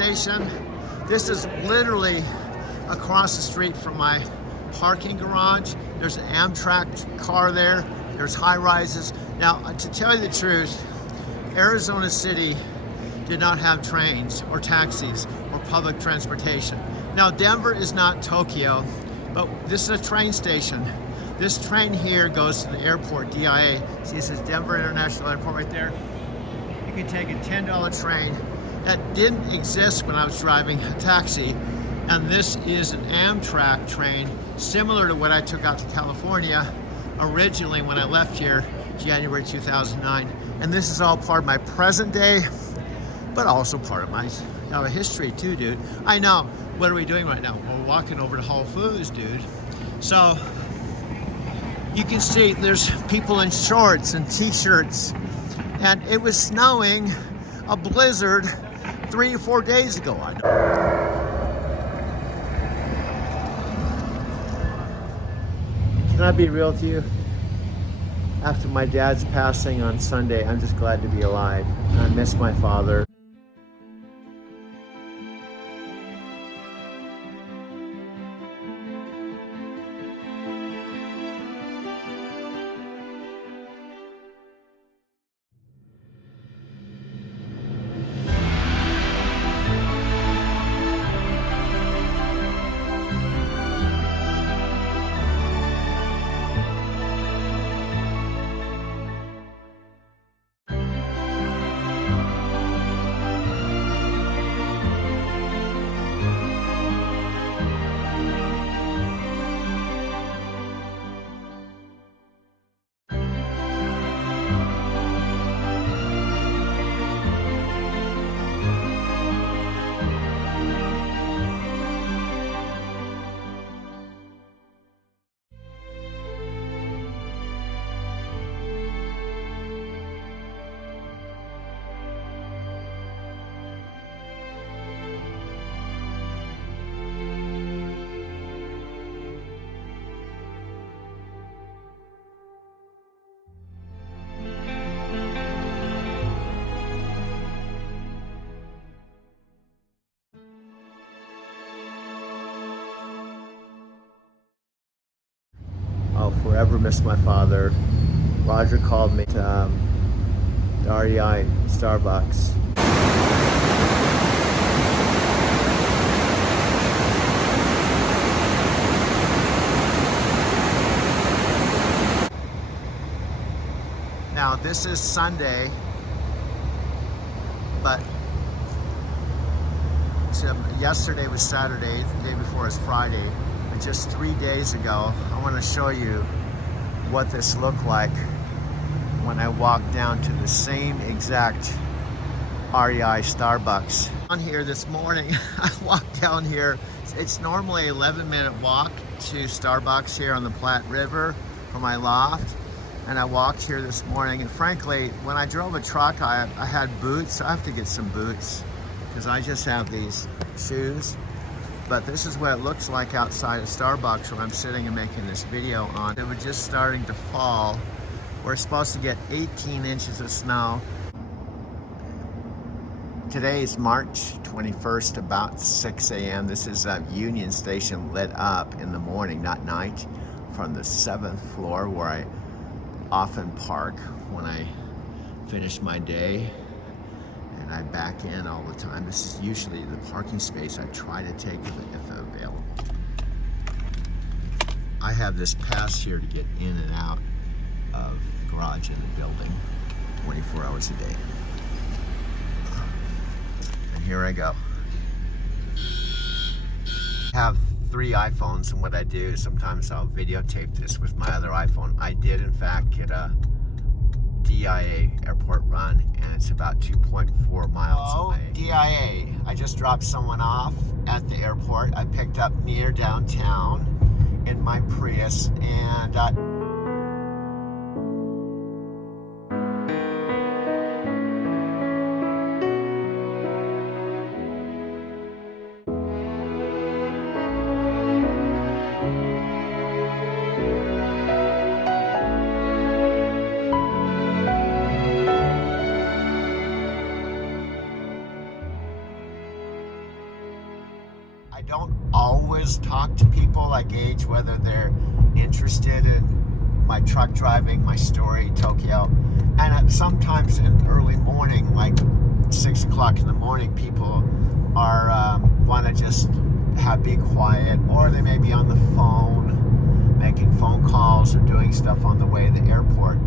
station. This is literally across the street from my parking garage. There's an Amtrak car there. There's high rises. Now, to tell you the truth, Arizona City did not have trains or taxis or public transportation. Now, Denver is not Tokyo, but this is a train station. This train here goes to the airport, DIA. See, this is Denver International Airport right there. You can take a $10 train. That didn't exist when I was driving a taxi. And this is an Amtrak train, similar to what I took out to California originally when I left here, January 2009. And this is all part of my present day, but also part of my history too, dude. I know. What are we doing right now? We're walking over to Whole Foods, dude. So you can see there's people in shorts and t-shirts, and it was snowing, a blizzard 3 or 4 days ago. I know. Can I be real with you? After my dad's passing on Sunday, I'm just glad to be alive. I miss my father. I'll forever miss my father. Roger called me to the REI Starbucks. Now this is Sunday, but yesterday was Saturday, the day before is Friday. And just 3 days ago, I want to show you what this looked like when I walked down to the same exact REI Starbucks. On here this morning, I walked down here. It's normally an 11-minute walk to Starbucks here on the Platte River from my loft. And I walked here this morning, and frankly, when I drove a truck, I had boots. I have to get some boots because I just have these shoes. But this is what it looks like outside of Starbucks where I'm sitting and making this video on. It was just starting to fall. We're supposed to get 18 inches of snow. Today is March 21st, about 6 a.m. This is Union Station lit up in the morning, not night, from the 7th floor where I often park when I finish my day, and I back in all the time. This is usually the parking space I try to take if available. I have this pass here to get in and out of the garage in the building 24 hours a day. And here I go. I have 3 iPhones, and what I do is sometimes I'll videotape this with my other iPhone. I did in fact get a DIA airport run, and it's about 2.4 miles away. DIA, I just dropped someone off at the airport. I picked up near downtown in my Prius, and I don't always talk to people. I gauge whether they're interested in my truck driving, my story, Tokyo. And sometimes in early morning, like 6 o'clock in the morning, people are want to just be quiet, or they may be on the phone, making phone calls or doing stuff on the way to the airport.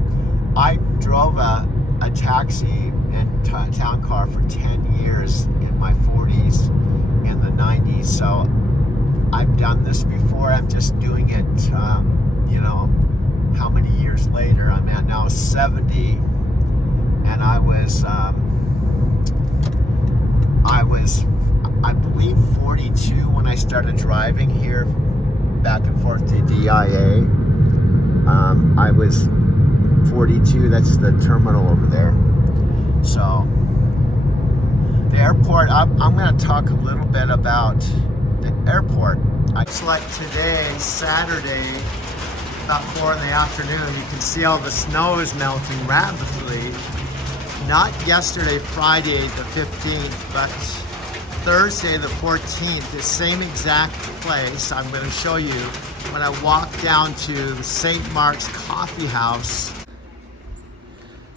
I drove a taxi and town car for 10 years in my 40s, in the 90s, so I've done this before. I'm just doing it, you know, how many years later? I'm at now 70, and I believe 42 when I started driving here back and forth to DIA. I was 42, that's the terminal over there. So the airport, I'm going to talk a little bit about the airport. It's like today, Saturday, about 4 in the afternoon, you can see all the snow is melting rapidly. Not yesterday, Friday the 15th, but Thursday the 14th, the same exact place I'm going to show you when I walk down to St. Mark's Coffee House.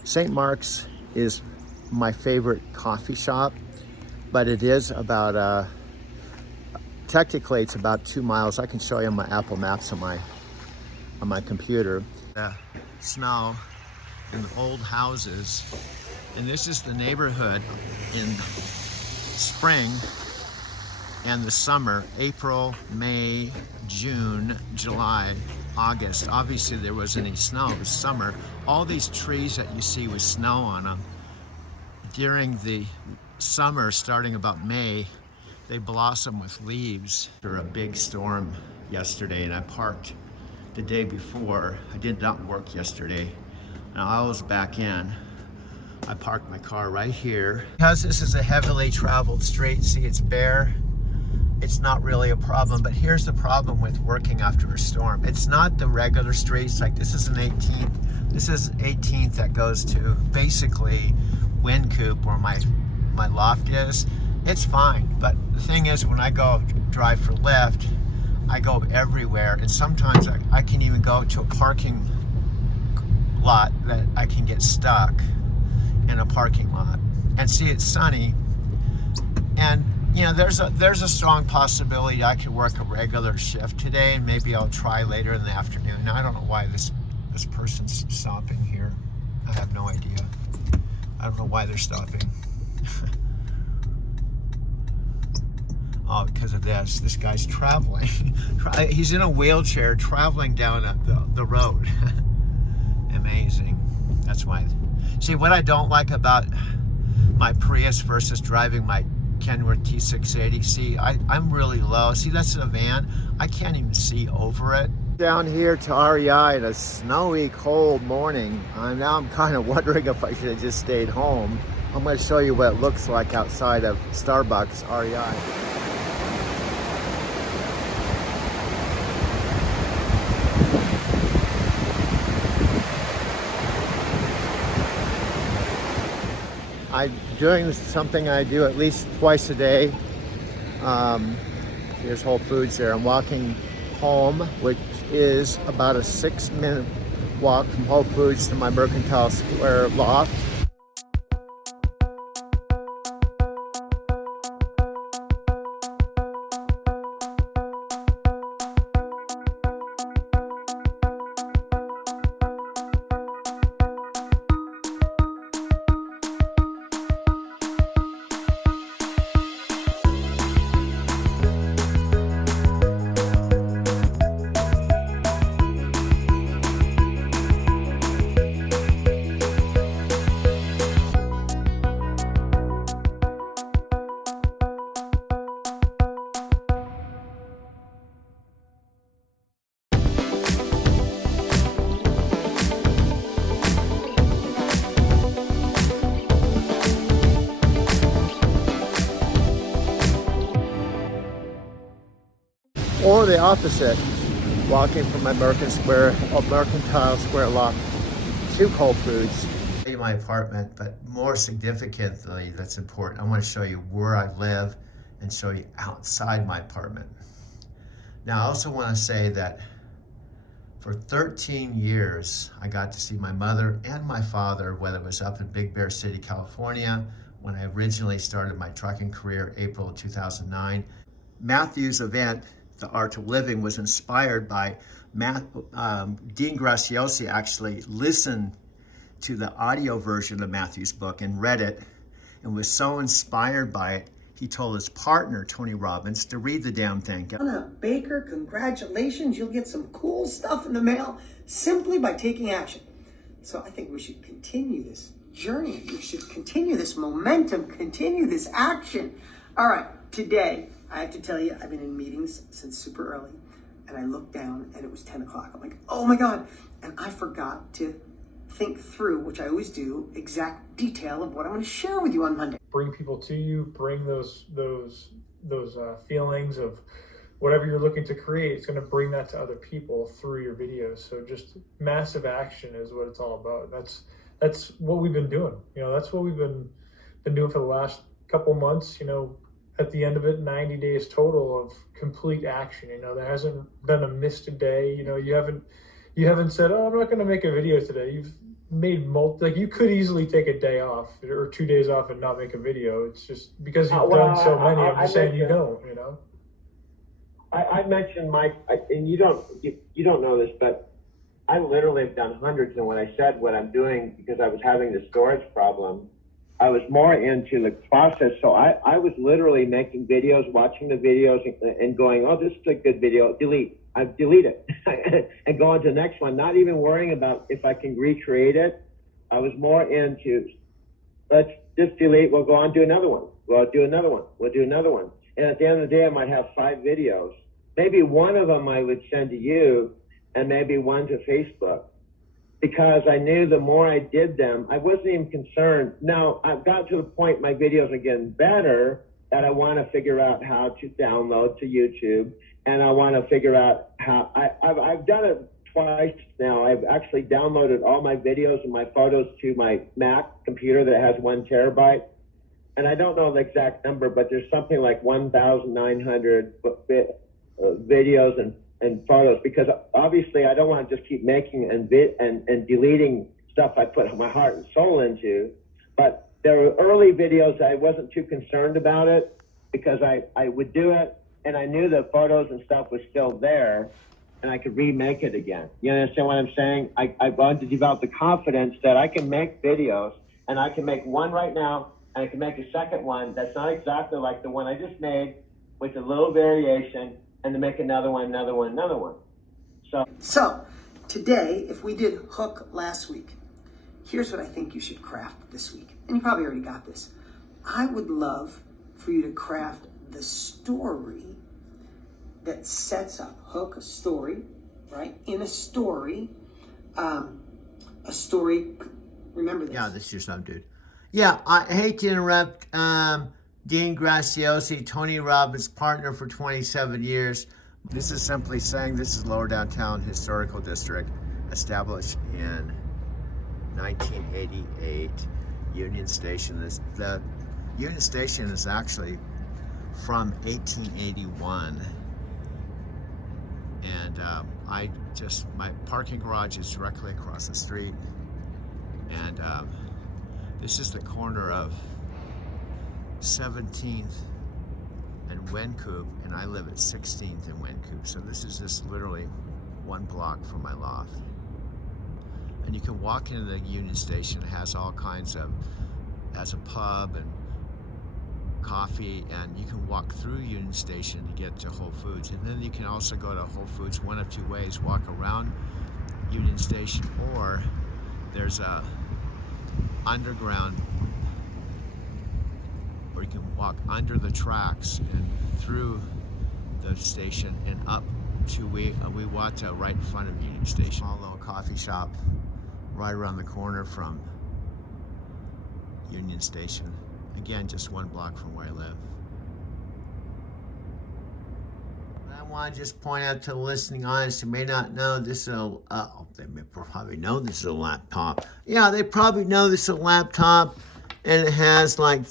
St. Mark's is my favorite coffee shop, but it is about, technically it's about 2 miles. I can show you on my Apple Maps on my computer. The snow in the old houses, and this is the neighborhood in spring and the summer, April, May, June, July, August. Obviously there wasn't any snow, it was summer. All these trees that you see with snow on them, during the summer, starting about May, they blossom with leaves. After a big storm yesterday, and I parked the day before. I did not work yesterday. Now I was back in. I parked my car right here. Because this is a heavily traveled street, see it's bare, it's not really a problem. But here's the problem with working after a storm. It's not the regular streets, like this is an 18th. This is 18th that goes to basically Wynkoop, where my loft is. It's fine, but the thing is, when I go drive for Lyft, I go everywhere, and sometimes I can even go to a parking lot that I can get stuck in a parking lot. And see, it's sunny, and you know, there's a strong possibility I could work a regular shift today, and maybe I'll try later in the afternoon. I don't know why this person's stopping here. I have no idea. I don't know why they're stopping. Oh, because of this. This guy's traveling. He's in a wheelchair traveling down the road. Amazing. That's why. See, what I don't like about my Prius versus driving my Kenworth T680, see, I'm really low. See, that's a van. I can't even see over it. Down here to REI in a snowy, cold morning. Now I'm kind of wondering if I should have just stayed home. I'm going to show you what it looks like outside of Starbucks REI. I'm doing something I do at least twice a day. Here's Whole Foods there. I'm walking home, which is about a 6-minute walk from Whole Foods to my Mercantile Square loft. Or the opposite, walking from my Mercantile Square loft to Whole Foods. My apartment, but more significantly, that's important, I want to show you where I live and show you outside my apartment. Now, I also want to say that for 13 years, I got to see my mother and my father, whether it was up in Big Bear City, California, when I originally started my trucking career, April of 2009. Matthew's event, The Art of Living, was inspired by Dean Graziosi actually listened to the audio version of Matthew's book and read it and was so inspired by it, he told his partner, Tony Robbins, to read the damn thing. Anna Baker, congratulations. You'll get some cool stuff in the mail simply by taking action. So I think we should continue this journey. We should continue this momentum, continue this action. All right, today, I have to tell you, I've been in meetings since super early, and I looked down and it was 10 o'clock. I'm like, oh my God. And I forgot to think through, which I always do, exact detail of what I'm going to share with you on Monday. Bring people to you, bring those feelings of whatever you're looking to create. It's going to bring that to other people through your videos. So just massive action is what it's all about. That's what we've been doing. You know, that's what we've been doing for the last couple months. You know, at the end of it, 90 days total of complete action. You know, there hasn't been a missed a day. You know, you haven't said, oh, I'm not going to make a video today. You've made you could easily take a day off or 2 days off and not make a video. It's just because you've done so many. I'm just saying you don't, you know. I mentioned Mike, and you don't know this, but I literally have done hundreds. And when I said what I'm doing, because I was having the storage problem, I was more into the process. So I was literally making videos, watching the videos and going, oh, this is a good video, delete. I delete it and go on to the next one, not even worrying about if I can recreate it. I was more into, let's just delete, we'll go on, do another one. We'll do another one. We'll do another one. And at the end of the day, I might have 5 videos. Maybe one of them I would send to you and maybe one to Facebook, because I knew the more I did them, I wasn't even concerned. Now, I've got to the point my videos are getting better that I want to figure out how to download to YouTube, and I want to figure out how, I've done it twice now. I've actually downloaded all my videos and my photos to my Mac computer that has 1 terabyte. And I don't know the exact number, but there's something like 1,900 videos and photos, because obviously I don't want to just keep making and deleting stuff I put my heart and soul into. But there were early videos I wasn't too concerned about it, because I would do it and I knew the photos and stuff was still there and I could remake it again. You understand what I'm saying? I wanted to develop the confidence that I can make videos, and I can make one right now, and I can make a second one that's not exactly like the one I just made, with a little variation, and to make another one. So today, if we did hook last week, here's what I think you should craft this week. And you probably already got this. I would love for you to craft the story that sets up, hook a story, right? In a story, remember this. Yeah, this is your son, dude. Yeah, I hate to interrupt. Dean Graziosi, Tony Robbins' partner for 27 years. This is simply saying this is Lower Downtown Historical District, established in 1988. Union Station. The Union Station is actually from 1881. And my parking garage is directly across the street. And this is the corner of 17th and Wynkoop, and I live at 16th and Wynkoop. So this is just literally 1 block from my loft. And you can walk into the Union Station. It has all kinds of, has a pub and coffee, and you can walk through Union Station to get to Whole Foods. And then you can also go to Whole Foods one of 2 ways: walk around Union Station, or there's a underground where you can walk under the tracks and through the station and up to Waiwata, right in front of Union Station. Small little coffee shop right around the corner from Union Station. Again, just 1 block from where I live. I want to just point out to the listening audience who may not know this is they may probably know this is a laptop. Yeah, they probably know this is a laptop, and it has like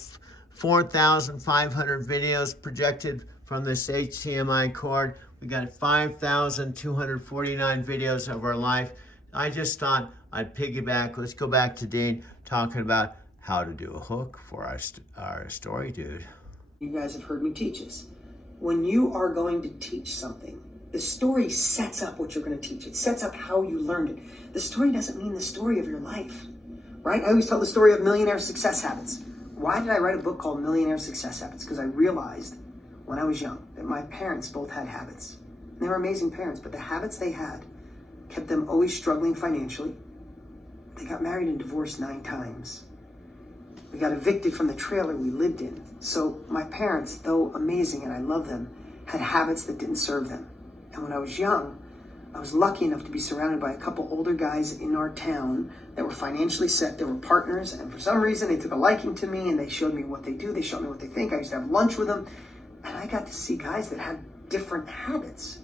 4,500 videos projected from this HDMI cord. We got 5,249 videos of our life. I just thought I'd piggyback. Let's go back to Dean talking about how to do a hook for our story, dude. You guys have heard me teach this. When you are going to teach something, the story sets up what you're going to teach. It sets up how you learned it. The story doesn't mean the story of your life, right? I always tell the story of Millionaire Success Habits. Why did I write a book called Millionaire Success Habits? Because I realized when I was young that my parents both had habits. They were amazing parents, but the habits they had kept them always struggling financially. They got married and divorced 9 times. We got evicted from the trailer we lived in. So my parents, though amazing and I love them, had habits that didn't serve them. And when I was young, I was lucky enough to be surrounded by a couple older guys in our town that were financially set. They were partners, and for some reason they took a liking to me and they showed me what they do. They showed me what they think. I used to have lunch with them, and I got to see guys that had different habits.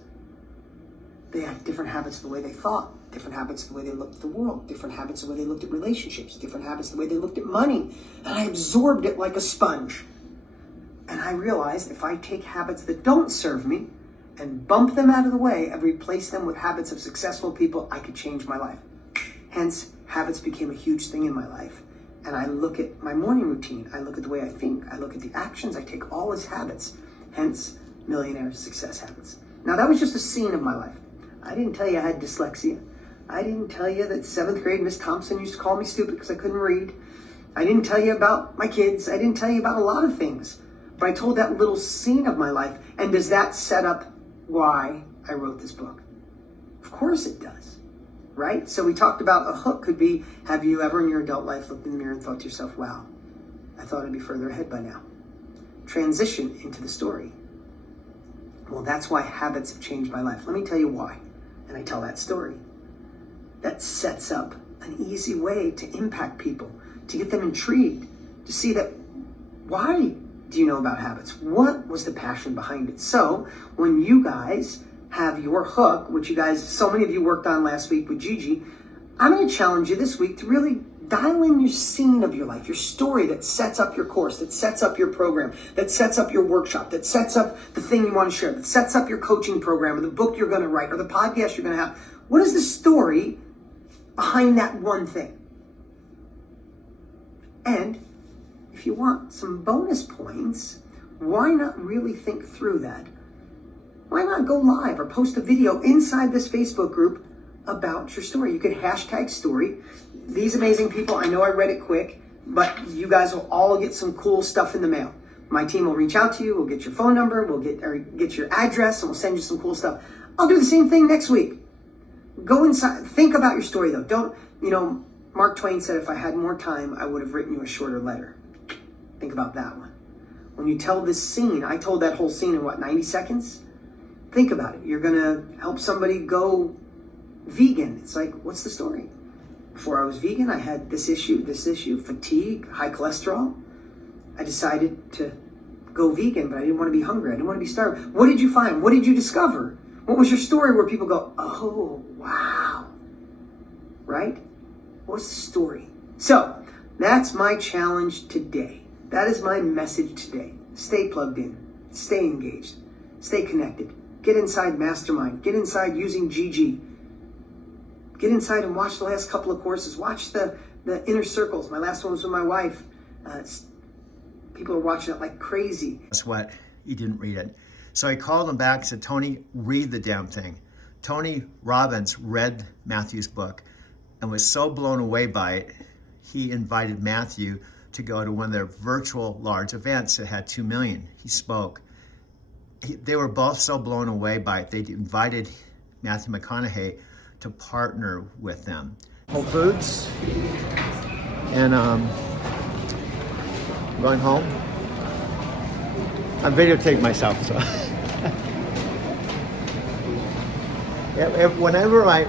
They had different habits of the way they thought, different habits of the way they looked at the world, different habits of the way they looked at relationships, different habits of the way they looked at money. And I absorbed it like a sponge. And I realized if I take habits that don't serve me and bump them out of the way and replace them with habits of successful people, I could change my life. Hence, habits became a huge thing in my life. And I look at my morning routine, I look at the way I think, I look at the actions, I take all as habits. Hence, Millionaire Success Habits. Now that was just a scene of my life. I didn't tell you I had dyslexia. I didn't tell you that 7th grade Miss Thompson used to call me stupid because I couldn't read. I didn't tell you about my kids. I didn't tell you about a lot of things. But I told that little scene of my life. And does that set up why I wrote this book? Of course it does, right? So we talked about a hook could be, have you ever in your adult life looked in the mirror and thought to yourself, wow, I thought I'd be further ahead by now. Transition into the story. Well, that's why habits have changed my life. Let me tell you why. And I tell that story. That sets up an easy way to impact people, to get them intrigued, to see that, why do you know about habits? What was the passion behind it? So when you guys have your hook, which you guys, so many of you worked on last week with Gigi, I'm going to challenge you this week to really dial in your scene of your life, your story that sets up your course, that sets up your program, that sets up your workshop, that sets up the thing you want to share, that sets up your coaching program or the book you're going to write or the podcast you're going to have. What is the story behind that one thing? And if you want some bonus points, why not really think through that? Why not go live or post a video inside this Facebook group about your story? You could hashtag story. These amazing people, I know I read it quick, but you guys will all get some cool stuff in the mail. My team will reach out to you, we'll get your phone number, we'll get your address, and we'll send you some cool stuff. I'll do the same thing next week. Go inside, think about your story though. Don't, Mark Twain said if I had more time, I would have written you a shorter letter. Think about that one. When you tell this scene, I told that whole scene in 90 seconds? Think about it. You're gonna help somebody go vegan. It's like, what's the story? Before I was vegan, I had this issue, fatigue, high cholesterol. I decided to go vegan, but I didn't want to be hungry. I didn't want to be starved. What did you find? What did you discover? What was your story where people go, oh, wow, right? What's the story? So that's my challenge today. That is my message today. Stay plugged in, stay engaged, stay connected. Get inside Mastermind, get inside using Gigi. Get inside and watch the last couple of courses. Watch the Inner Circles. My last one was with my wife. People are watching it like crazy. Guess what? He didn't read it. So I called him back and said, Tony, read the damn thing. Tony Robbins read Matthew's book and was so blown away by it, he invited Matthew to go to one of their virtual large events that had 2 million. He spoke. They were both so blown away by it. They invited Matthew McConaughey to partner with them. Whole Foods, and going home. I'm videotaping myself, so. Whenever I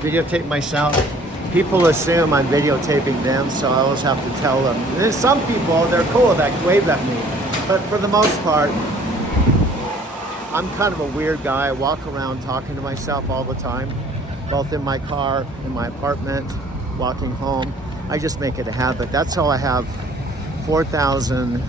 videotape myself, people assume I'm videotaping them, so I always have to tell them. And there's some people, they're cool, that wave at me. But for the most part, I'm kind of a weird guy. I walk around talking to myself all the time, both in my car, in my apartment, walking home. I just make it a habit. That's how I have 4,000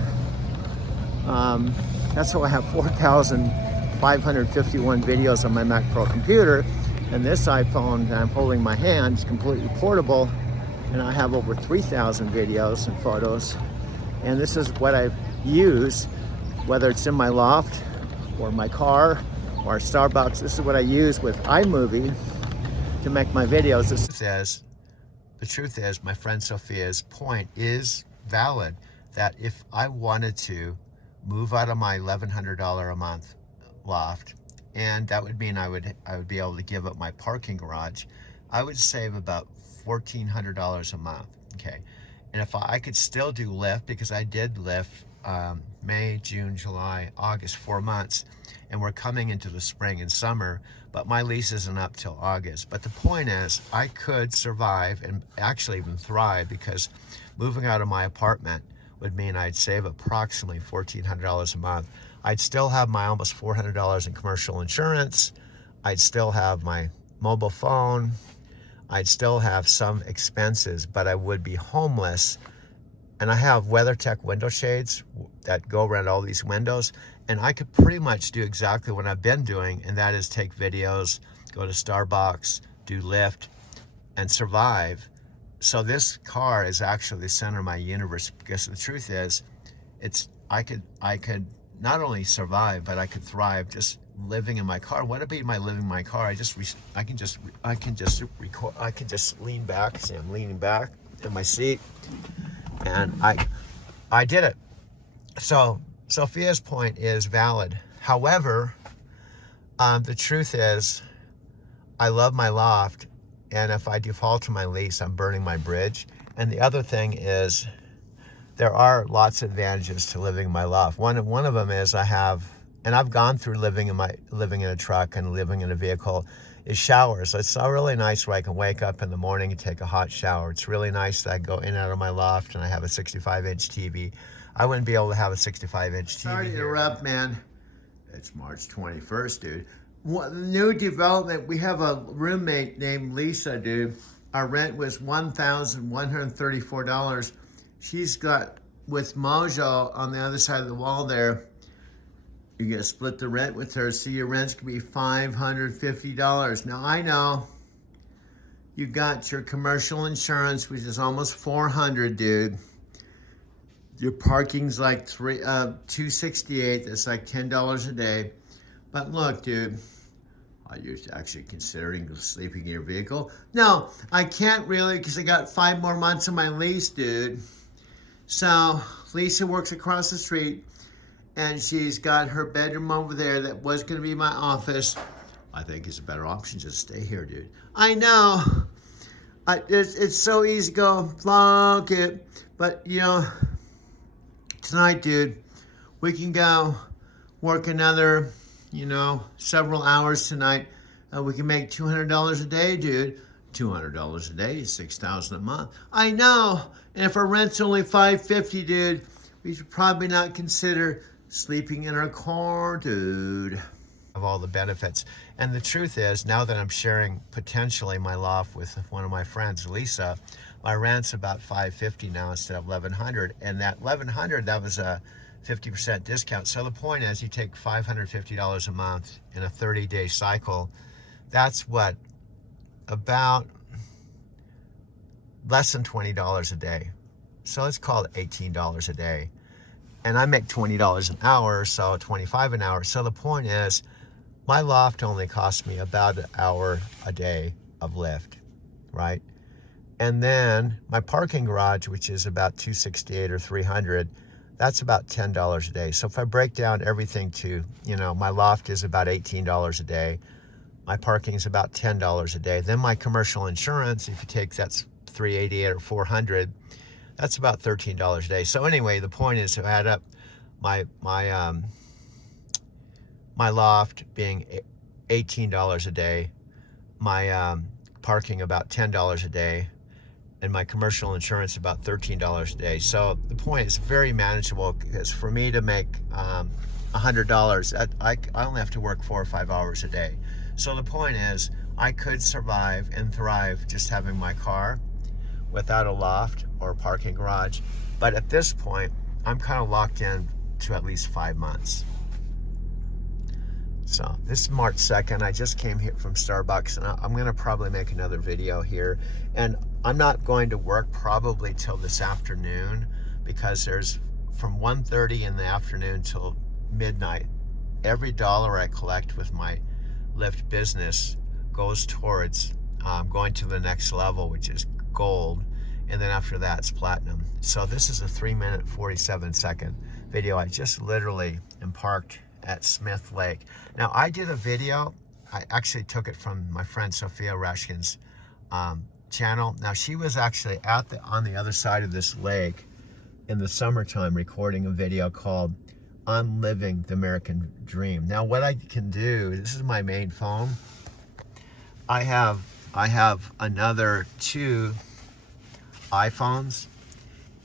That's why I have 4,551 videos on my Mac Pro computer. And this iPhone that I'm holding in my hand is completely portable. And I have over 3,000 videos and photos. And this is what I use, whether it's in my loft or my car or Starbucks. This is what I use with iMovie to make my videos. The truth is, my friend Sophia's point is valid, that if I wanted to move out of my $1,100 a month loft, and that would mean I would be able to give up my parking garage, I would save about $1,400 a month. Okay, and if I could still do Lyft, because I did Lyft May, June, July, August, 4 months, and we're coming into the spring and summer, but my lease isn't up till August. But the point is, I could survive and actually even thrive, because moving out of my apartment would mean I'd save approximately $1,400 a month. I'd still have my almost $400 in commercial insurance. I'd still have my mobile phone. I'd still have some expenses, but I would be homeless. And I have WeatherTech window shades that go around all these windows. And I could pretty much do exactly what I've been doing, and that is take videos, go to Starbucks, do Lyft, and survive. So this car is actually the center of my universe, because the truth is, I could not only survive, but I could thrive just living in my car. What about my living in my car? I can just lean back. See, I'm leaning back in my seat, and I did it. So Sophia's point is valid. However, the truth is, I love my loft, and if I default to my lease, I'm burning my bridge. And the other thing is, there are lots of advantages to living in my loft. One of them is I've gone through living in a truck and living in a vehicle, is showers. It's really nice where I can wake up in the morning and take a hot shower. It's really nice that I go in and out of my loft and I have a 65-inch TV. I wouldn't be able to have a 65-inch TV. Sorry to interrupt, man. It's March 21st, dude. New development, we have a roommate named Lisa, dude. Our rent was $1,134. She's got, with Mojo on the other side of the wall there, you're gonna split the rent with her, so your rent's gonna be $550. Now I know you got your commercial insurance, which is almost $400, dude. Your parking's like $268. That's like $10 a day. But look, dude, are you actually considering sleeping in your vehicle? No, I can't really, because I got 5 more months of my lease, dude. So Lisa works across the street, and she's got her bedroom over there that was going to be my office. I think it's a better option just stay here, dude. I know. It's so easy to go, flunk it. But, you know, tonight, dude, we can go work another, several hours tonight. We can make $200 a day, dude. $200 a day is $6,000 a month. I know. And if our rent's only $550, dude, we should probably not consider sleeping in our car, dude. Of all the benefits. And the truth is, now that I'm sharing potentially my loft with one of my friends, Lisa, my rent's about $550 now instead of $1,100. And that $1,100, that was a 50% discount. So the point is, you take $550 a month in a 30-day cycle. That's what, about less than $20 a day. So let's call it $18 a day. And I make $20 an hour, so $25 an hour. So the point is, my loft only costs me about an hour a day of Lyft, right? And then my parking garage, which is about $268 or $300, that's about $10 a day. So if I break down everything to, my loft is about $18 a day. My parking is about $10 a day. Then my commercial insurance, if you take, that's $388 or $400, that's about $13 a day. So anyway, the point is to add up my loft being $18 a day, my parking about $10 a day, and my commercial insurance about $13 a day. So the point is very manageable, because for me to make $100, I only have to work 4 or 5 hours a day. So the point is, I could survive and thrive just having my car without a loft or a parking garage. But at this point, I'm kind of locked in to at least 5 months. So this is March 2nd. I just came here from Starbucks, and I'm gonna probably make another video here. And I'm not going to work probably till this afternoon, because there's from 1:30 in the afternoon till midnight, every dollar I collect with my Lyft business goes towards going to the next level, which is gold. And then after that, it's platinum. So this is a 3-minute, 47-second video. I just literally am parked at Smith Lake. Now, I did a video. I actually took it from my friend Sophia Rashkin's channel. Now, she was actually on the other side of this lake in the summertime recording a video called "I'm Living the American Dream." Now, what I can do, this is my main phone. I have another 2 iPhones,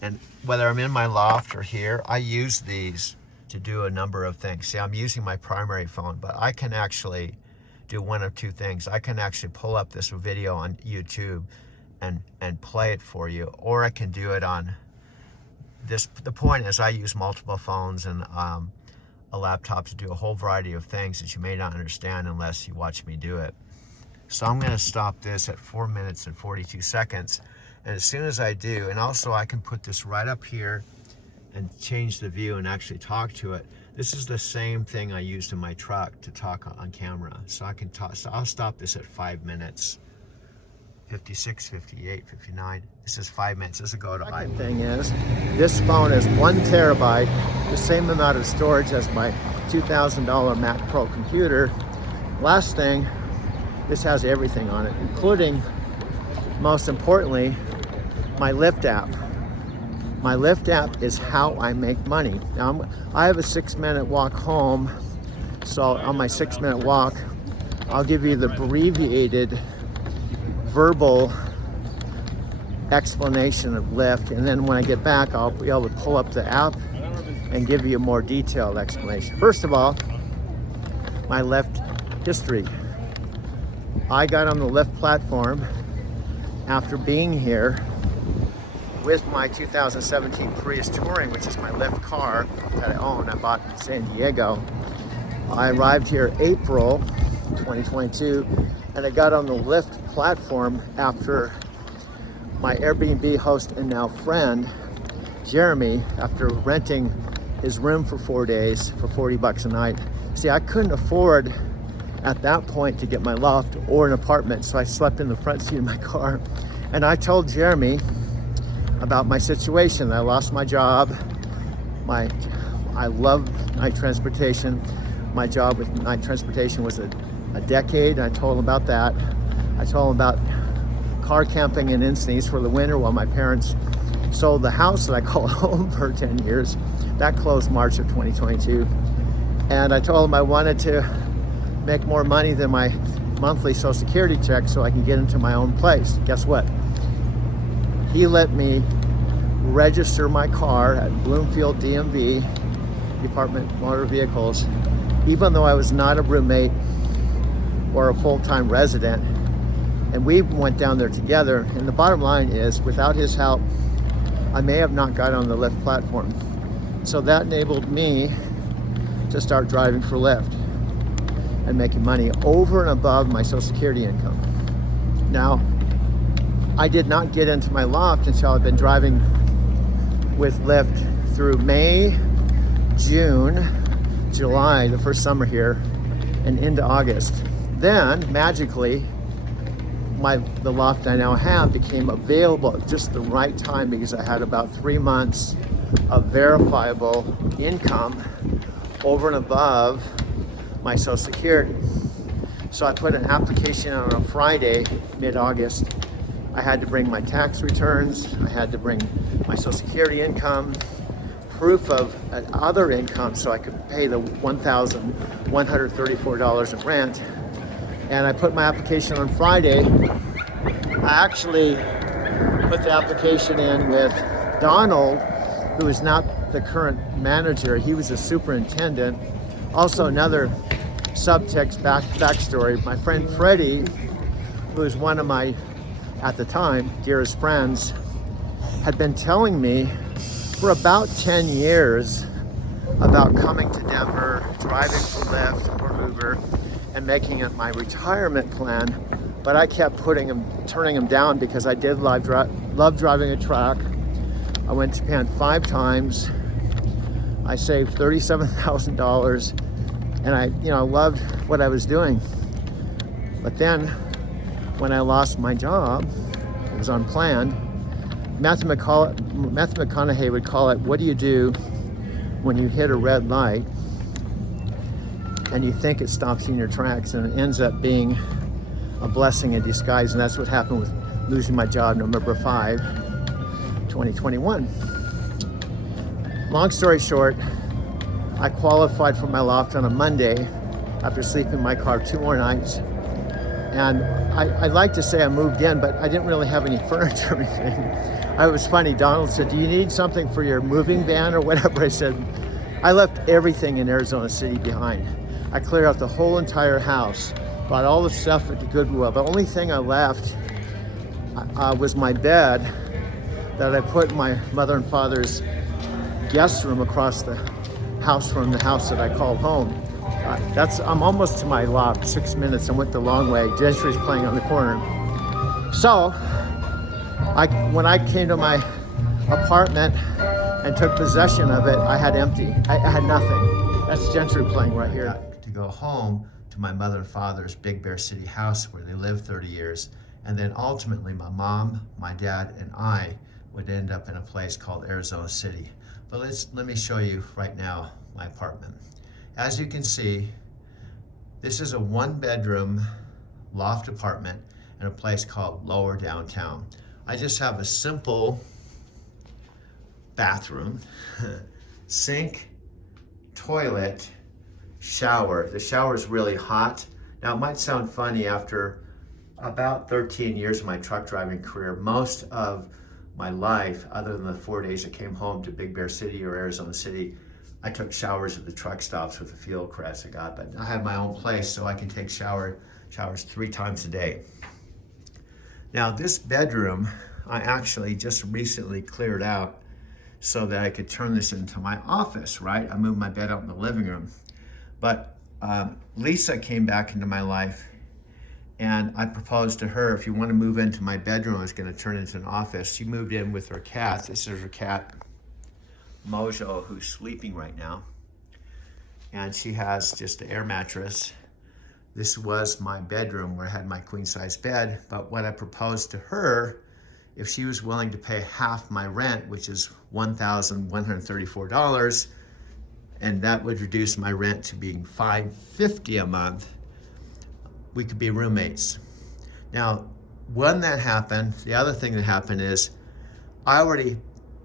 and whether I'm in my loft or here, I use these to do a number of things. See, I'm using my primary phone, but I can actually do one of 2 things. I can actually pull up this video on YouTube and play it for you, or I can do it on this. The point is, I use multiple phones and a laptop to do a whole variety of things that you may not understand unless you watch me do it. So I'm going to stop this at 4 minutes and 42 seconds. And as soon as I do, and also I can put this right up here and change the view and actually talk to it. This is the same thing I used in my truck to talk on camera. So I can talk, so I'll stop this at 5 minutes. 56, 58, 59. This is 5 minutes. This will go to Second thing is, this phone is 1 terabyte, the same amount of storage as my $2,000 Mac Pro computer. Last thing, this has everything on it, including, most importantly, my Lyft app. My Lyft app is how I make money. Now, I have a 6-minute walk home, so on my 6-minute walk, I'll give you the abbreviated verbal explanation of Lyft, and then when I get back, I'll be able to pull up the app and give you a more detailed explanation. First of all, my Lyft history. I got on the Lyft platform after being here with my 2017 Prius Touring, which is my Lyft car that I own. I bought in San Diego. I arrived here April 2022, and I got on the Lyft platform after my Airbnb host and now friend, Jeremy, after renting his room for 4 days for $40 a night. See, I couldn't afford at that point to get my loft or an apartment, so I slept in the front seat of my car. And I told Jeremy about my situation. I lost my job. I love night transportation. My job with night transportation was a decade. I told him about that. I told him about car camping in Encinitas for the winter while my parents sold the house that I called home for 10 years. That closed March of 2022. And I told him I wanted to make more money than my monthly Social Security check so I can get into my own place. Guess what? He let me register my car at Bloomfield DMV, Department of Motor Vehicles, even though I was not a roommate or a full-time resident. And we went down there together. And the bottom line is, without his help, I may have not got on the Lyft platform. So that enabled me to start driving for Lyft and making money over and above my Social Security income. Now, I did not get into my loft until I've been driving with Lyft through May, June, July, the first summer here, and into August. Then, magically, the loft I now have became available at just the right time because I had about 3 months of verifiable income over and above my Social Security. So I put an application on a Friday, mid-August. I had to bring my tax returns, I had to bring my Social Security income, proof of other income so I could pay the $1,134 in rent. And I put my application on Friday. I actually put the application in with Donald, who is not the current manager. He was a superintendent. Also, another subtext backstory. My friend Freddie, who is one of my, at the time, dearest friends, had been telling me for about 10 years about coming to Denver, driving for Lyft or Uber, and making it my retirement plan. But I kept turning them down because I did love driving a truck. I went to Japan 5 times. I saved $37,000, and I loved what I was doing. But then, when I lost my job, it was unplanned. Matthew McConaughey would call it, what do you do when you hit a red light and you think it stops you in your tracks, and it ends up being a blessing in disguise. And that's what happened with losing my job November 5, 2021. Long story short, I qualified for my loft on a Monday after sleeping in my car 2 more nights. And I'd like to say I moved in, but I didn't really have any furniture or anything. It was funny, Donald said, do you need something for your moving van or whatever? I said, I left everything in Arizona City behind. I cleared out the whole entire house, bought all the stuff at the Goodwill. The only thing I left was my bed that I put in my mother and father's guest room across the house from the house that I called home. I'm almost to my loft, 6 minutes. I went the long way. Gentry's playing on the corner. So, when I came to my apartment and took possession of it, I had empty. I had nothing. That's Gentry playing right here. To go home to my mother and father's Big Bear City house where they lived 30 years. And then ultimately my mom, my dad, and I would end up in a place called Arizona City. But let me show you right now my apartment. As you can see, this is a 1-bedroom loft apartment in a place called Lower Downtown. I just have a simple bathroom, sink, toilet, shower. The shower is really hot. Now it might sound funny, after about 13 years of my truck driving career, most of my life, other than the 4 days I came home to Big Bear City or Arizona City, I took showers at the truck stops with the Field Crest I got. But I have my own place, so I can take showers 3 times a day. Now this bedroom, I actually just recently cleared out so that I could turn this into my office, right? I moved my bed out in the living room. But Lisa came back into my life, and I proposed to her, if you want to move into my bedroom, I was going to turn it into an office. She moved in with her cat. This is her cat, Mojo, who's sleeping right now. And she has just an air mattress. This was my bedroom where I had my queen size bed. But what I proposed to her, if she was willing to pay half my rent, which is $1,134, and that would reduce my rent to being $550 a month, we could be roommates. Now, when that happened, the other thing that happened is I already,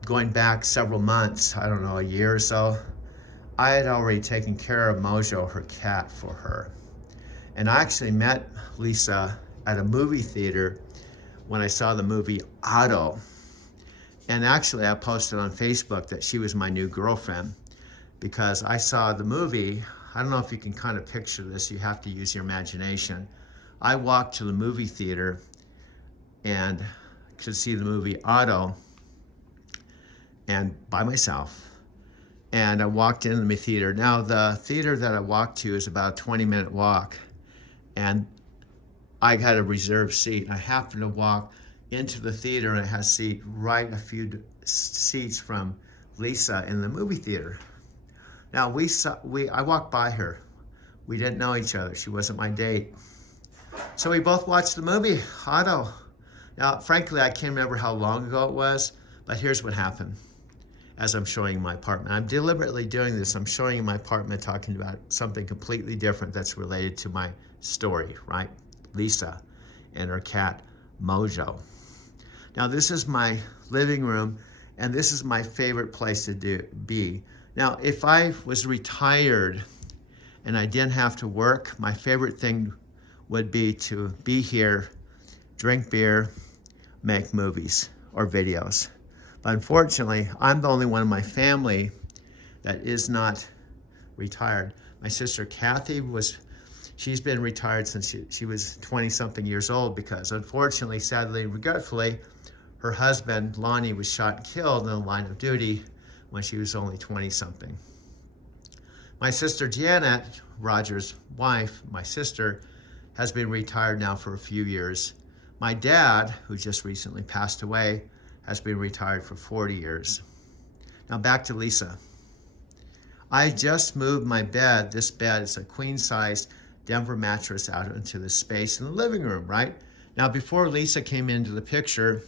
going back several months, I don't know, a year or so, I had already taken care of Mojo, her cat, for her. And I actually met Lisa at a movie theater when I saw the movie Otto. And actually I posted on Facebook that she was my new girlfriend because I saw the movie. I don't know if you can kind of picture this, you have to use your imagination. I walked to the movie theater and to see the movie Otto, and by myself. And I walked into the theater. Now the theater that I walked to is about a 20-minute walk, and I had a reserved seat. I happened to walk into the theater and I had a seat right a few seats from Lisa in the movie theater. Now I walked by her. We didn't know each other. She wasn't my date. So we both watched the movie, Otto. Now, frankly, I can't remember how long ago it was, but here's what happened as I'm showing you my apartment. I'm deliberately doing this. I'm showing you my apartment, talking about something completely different that's related to my story, right? Lisa and her cat, Mojo. Now, this is my living room, and this is my favorite place to be. Now, if I was retired and I didn't have to work, my favorite thing would be to be here, drink beer, make movies or videos. But unfortunately, I'm the only one in my family that is not retired. My sister Kathy she's been retired since she was 20-something years old because unfortunately, sadly, regretfully, her husband, Lonnie, was shot and killed in the line of duty when she was only 20-something. My sister Janet, Roger's wife, my sister, has been retired now for a few years. My dad, who just recently passed away, has been retired for 40 years. Now back to Lisa. I just moved my bed. This bed is a queen-size Denver mattress out into the space in the living room, right? Now before Lisa came into the picture,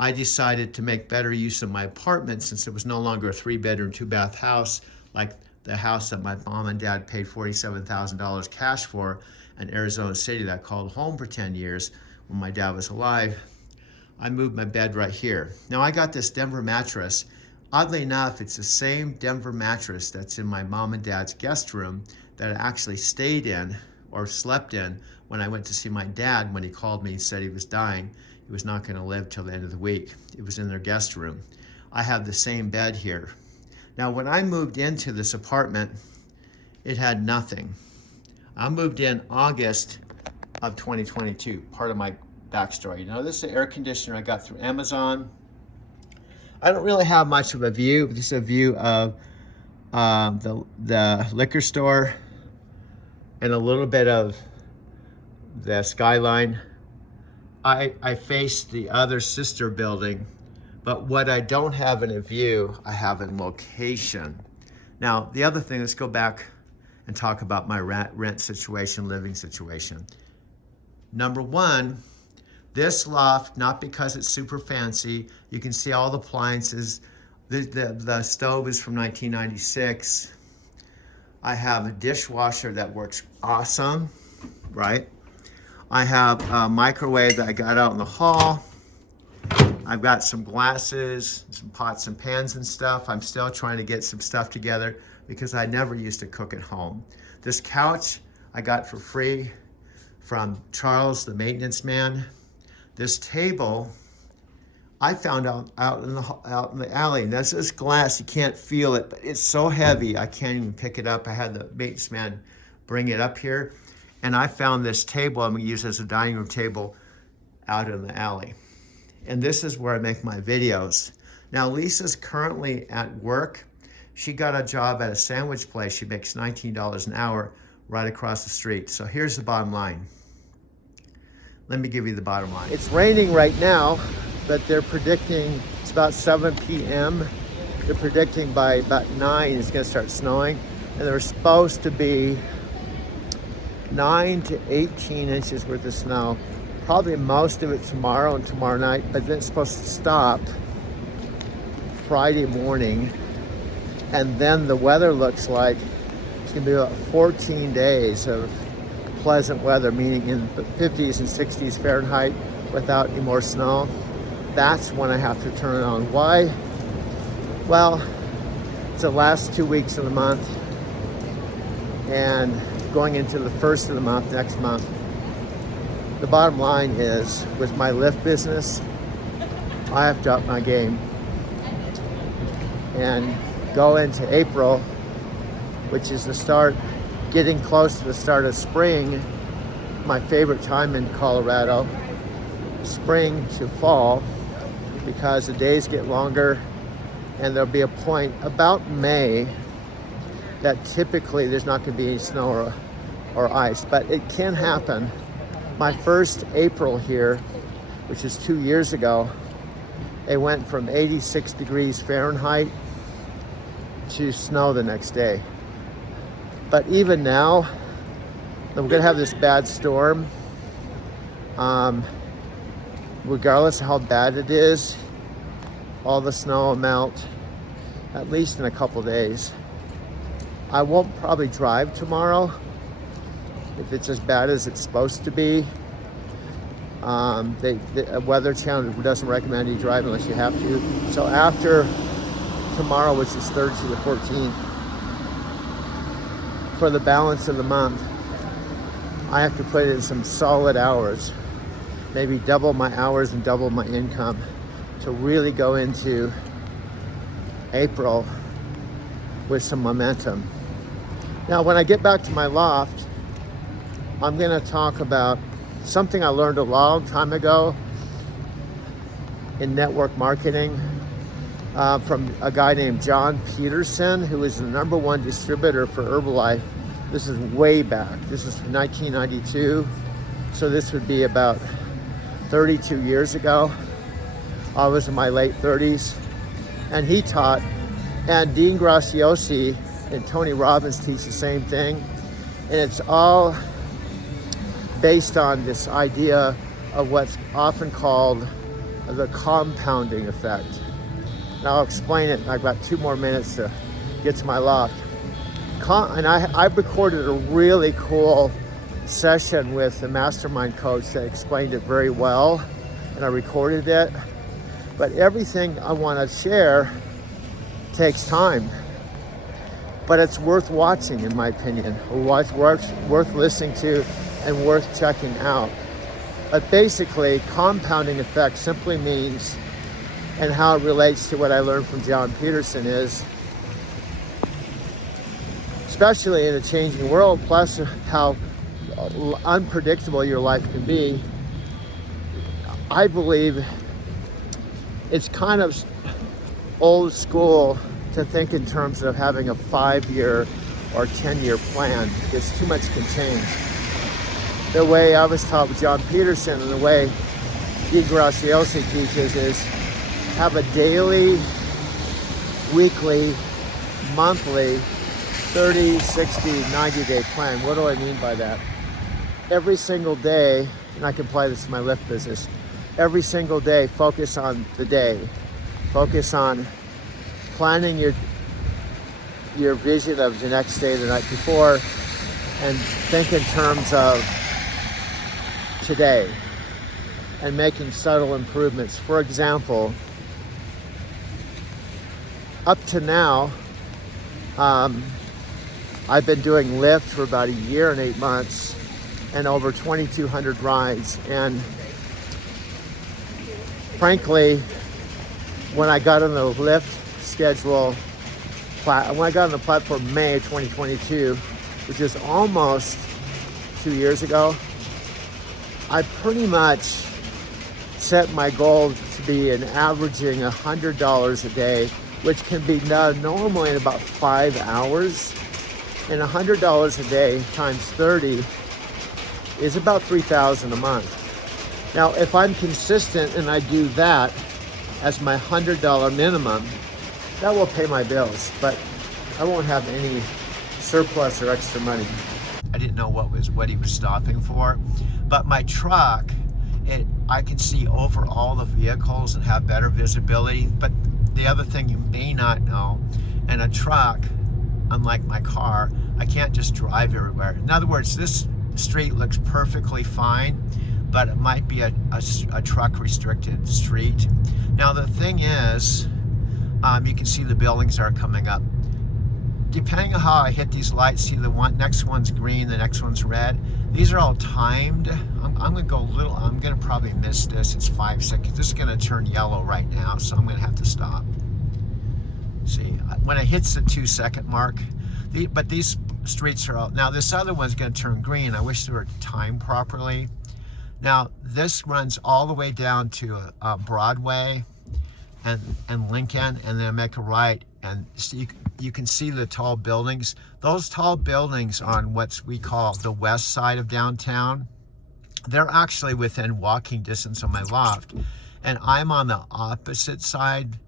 I decided to make better use of my apartment since it was no longer a 3-bedroom, 2-bath house like the house that my mom and dad paid $47,000 cash for in Arizona City that I called home for 10 years when my dad was alive. I moved my bed right here. Now I got this Denver mattress. Oddly enough, it's the same Denver mattress that's in my mom and dad's guest room that I actually stayed in or slept in when I went to see my dad when he called me and said he was dying. He was not going to live till the end of the week. It was in their guest room. I have the same bed here. Now, when I moved into this apartment, it had nothing. I moved in August of 2022, part of my backstory. Now, this is an air conditioner I got through Amazon. I don't really have much of a view. This is a view of the liquor store and a little bit of the skyline. I face the other sister building, but what I don't have in a view, I have in location. Now, the other thing, let's go back and talk about my rent situation, living situation. Number one, this loft, not because it's super fancy, you can see all the appliances. The stove is from 1996. I have a dishwasher that works awesome, right? I have a microwave that I got out in the hall. I've got some glasses, some pots and pans and stuff. I'm still trying to get some stuff together because I never used to cook at home. This couch I got for free from Charles, the maintenance man. This table I found out in the alley. And that's this glass, you can't feel it, but it's so heavy I can't even pick it up. I had the maintenance man bring it up here. And I found this table I'm gonna use as a dining room table out in the alley. And this is where I make my videos. Now, Lisa's currently at work. She got a job at a sandwich place. She makes $19 an hour right across the street. So here's the bottom line. Let me give you the bottom line. It's raining right now, but they're predicting it's about 7 p.m. They're predicting by about 9 it's gonna start snowing. And they're supposed to be 9 to 18 inches worth of snow. Probably most of it tomorrow and tomorrow night, but then it's supposed to stop Friday morning. And then the weather looks like it's gonna be about 14 days of pleasant weather, meaning in the 50s and 60s Fahrenheit without any more snow. That's when I have to turn it on. Why? Well, it's the last 2 weeks of the month and going into the first of the month, next month. The bottom line is, with my Lyft business, I have to up my game and go into April, which is the start, getting close to the start of spring, my favorite time in Colorado, spring to fall, because the days get longer and there'll be a point about May that typically there's not going to be any snow or ice, but it can happen. My first April here, which is 2 years ago, it went from 86 degrees Fahrenheit to snow the next day. But even now, we're gonna have this bad storm. Regardless of how bad it is, all the snow will melt, at least in a couple days. I won't probably drive tomorrow if it's as bad as it's supposed to be. The Weather Channel doesn't recommend you drive unless you have to. So after tomorrow, which is Thursday the 14th, for the balance of the month, I have to put in some solid hours, maybe double my hours and double my income to really go into April with some momentum. Now, when I get back to my loft, I'm gonna talk about something I learned a long time ago in network marketing. from a guy named John Peterson, who is the #1 distributor for Herbalife. This is way back. This is 1992. So this would be about 32 years ago. I was in my late 30s. And he taught, and Dean Graziosi and Tony Robbins teach the same thing. And it's all based on this idea of what's often called the compounding effect. And I'll explain it. I've got 2 more minutes to get to my loft. And I recorded a really cool session with the mastermind coach that explained it very well, and I recorded it. But everything I want to share takes time, but it's worth watching, in my opinion, worth listening to and worth checking out. But basically, compounding effect simply means, and how it relates to what I learned from John Peterson is, especially in a changing world, plus how unpredictable your life can be, I believe it's kind of old school to think in terms of having a 5-year or 10-year plan, because too much can change. The way I was taught with John Peterson and the way Dean Graziosi teaches is have a daily, weekly, monthly, 30, 60, 90-day plan. What do I mean by that? Every single day, and I can apply this to my Lyft business, every single day, focus on the day. Focus on planning your vision of the next day, the night before, and think in terms of today and making subtle improvements. For example, up to now, I've been doing Lyft for about 1 year and 8 months and over 2,200 rides. And frankly, when I got on the Lyft schedule, when I got on the platform May 2022, which is almost 2 years ago, I pretty much set my goal to be averaging $100 a day, which can be done normally in about 5 hours. And $100 a day times 30 is about $3,000 a month. Now, if I'm consistent and I do that as my $100 minimum, that will pay my bills, but I won't have any surplus or extra money. I didn't know what he was stopping for, but my truck, I can see over all the vehicles and have better visibility. But the other thing you may not know, in a truck, unlike my car, I can't just drive everywhere. In other words, this street looks perfectly fine, but it might be a truck restricted street. Now the thing is, you can see the buildings are coming up. Depending on how I hit these lights, see the next one's green, the next one's red. These are all timed. I'm gonna go I'm gonna probably miss this. It's 5 seconds. This is gonna turn yellow right now, so I'm gonna have to stop. See, when it hits the 2-second mark, but these streets are all, now this other one's gonna turn green. I wish they were timed properly. Now this runs all the way down to Broadway and Lincoln, and then make a right, and so you can see the tall buildings. Those tall buildings on what we call the west side of downtown, they're actually within walking distance of my loft, and I'm on the opposite side.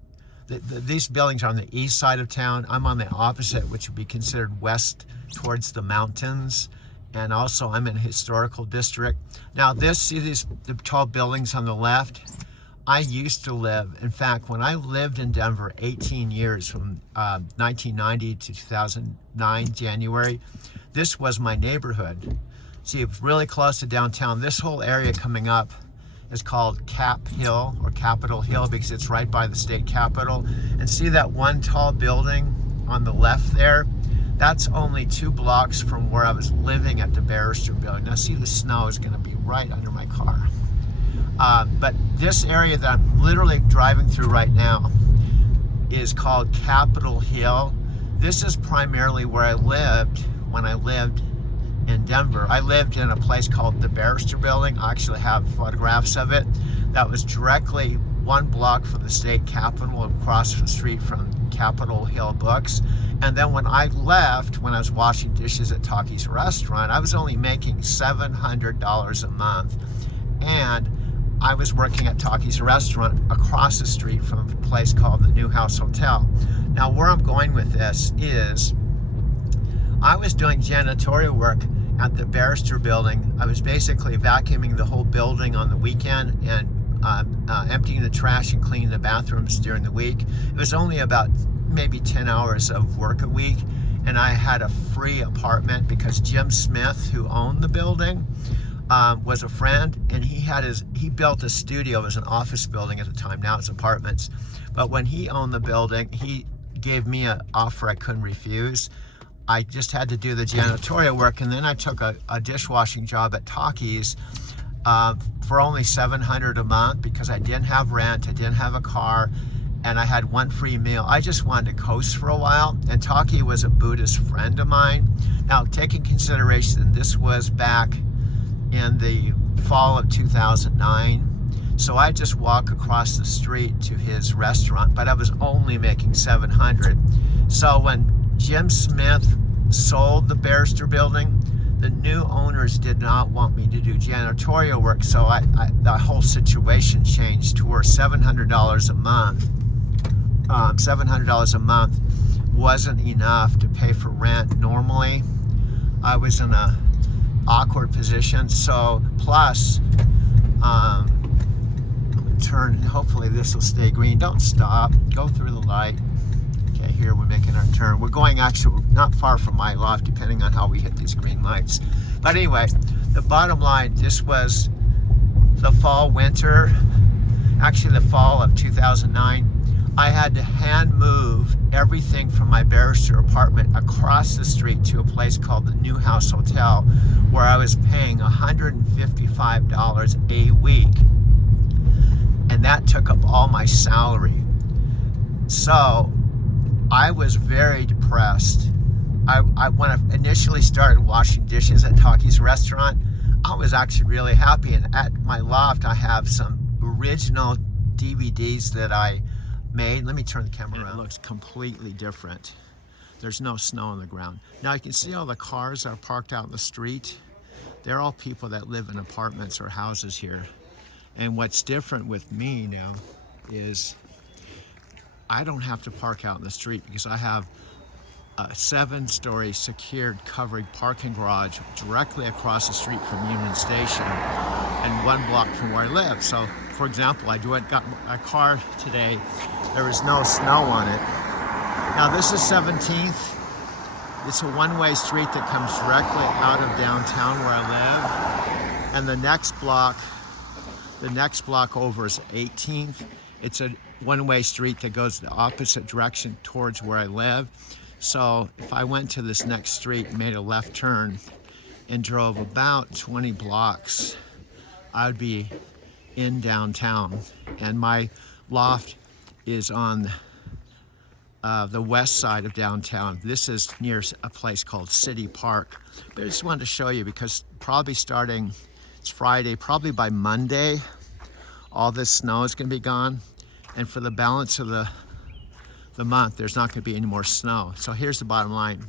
These buildings are on the east side of town. I'm on the opposite, which would be considered west towards the mountains. And also I'm in a historical district. Now the tall buildings on the left, I used to live, in fact, when I lived in Denver 18 years, from 1990 to 2009, January, this was my neighborhood. See, it's really close to downtown. This whole area coming up is called Cap Hill, or Capitol Hill, because it's right by the state capitol. And see that one tall building on the left there? That's only 2 blocks from where I was living at the Barrister Building. Now see, the snow is gonna be right under my car. But this area that I'm literally driving through right now is called Capitol Hill. This is primarily where I lived when I lived in Denver. I lived in a place called the Barrister Building. I actually have photographs of it. That was directly 1 block from the state capitol, across the street from Capitol Hill Books. And then when I left, when I was washing dishes at Taki's restaurant, I was only making $700 a month. And I was working at Taki's restaurant across the street from a place called the Newhouse Hotel. Now, where I'm going with this is I was doing janitorial work at the Barrister Building. I was basically vacuuming the whole building on the weekend and emptying the trash and cleaning the bathrooms during the week. It was only about maybe 10 hours of work a week, and I had a free apartment because Jim Smith, who owned the building, was a friend, and he built a studio. It was an office building at the time. Now it's apartments. But when he owned the building, he gave me an offer I couldn't refuse. I just had to do the janitorial work, and then I took a dishwashing job at Taki's for only $700 a month because I didn't have rent, I didn't have a car, and I had 1 free meal. I just wanted to coast for a while, and Taki was a Buddhist friend of mine. Now, taking consideration, this was back in the fall of 2009, so I just walk across the street to his restaurant, but I was only making $700. So when Jim Smith sold the Barrister Building, the new owners did not want me to do janitorial work, so the whole situation changed to where $700 a month. $700 a month wasn't enough to pay for rent. Normally, I was in a awkward position. So plus, turn. Hopefully, this will stay green. Don't stop. Go through the light. Okay, here we're making our turn. We're going actually not far from my loft, depending on how we hit these green lights. But anyway, the bottom line, this was the winter, actually the fall of 2009. I had to hand move everything from my Barrister apartment across the street to a place called the Newhouse Hotel, where I was paying $155 a week. And that took up all my salary. So I was very depressed. When I initially started washing dishes at Taki's restaurant, I was actually really happy. And at my loft, I have some original DVDs that I made. Let me turn the camera around. It looks completely different. There's no snow on the ground. Now you can see all the cars that are parked out in the street. They're all people that live in apartments or houses here. And what's different with me now is I don't have to park out in the street because I have a 7-story secured covered parking garage directly across the street from Union Station and 1 block from where I live. So, for example, I got my car today. There was no snow on it. Now this is 17th. It's a one-way street that comes directly out of downtown where I live. And the next block over is 18th. It's a one-way street that goes the opposite direction towards where I live. So if I went to this next street, made a left turn, and drove about 20 blocks, I would be in downtown. And my loft is on the west side of downtown. This is near a place called City Park. But I just wanted to show you because probably starting, it's Friday, probably by Monday, all this snow is going to be gone. And for the balance of the month, there's not going to be any more snow. So here's the bottom line.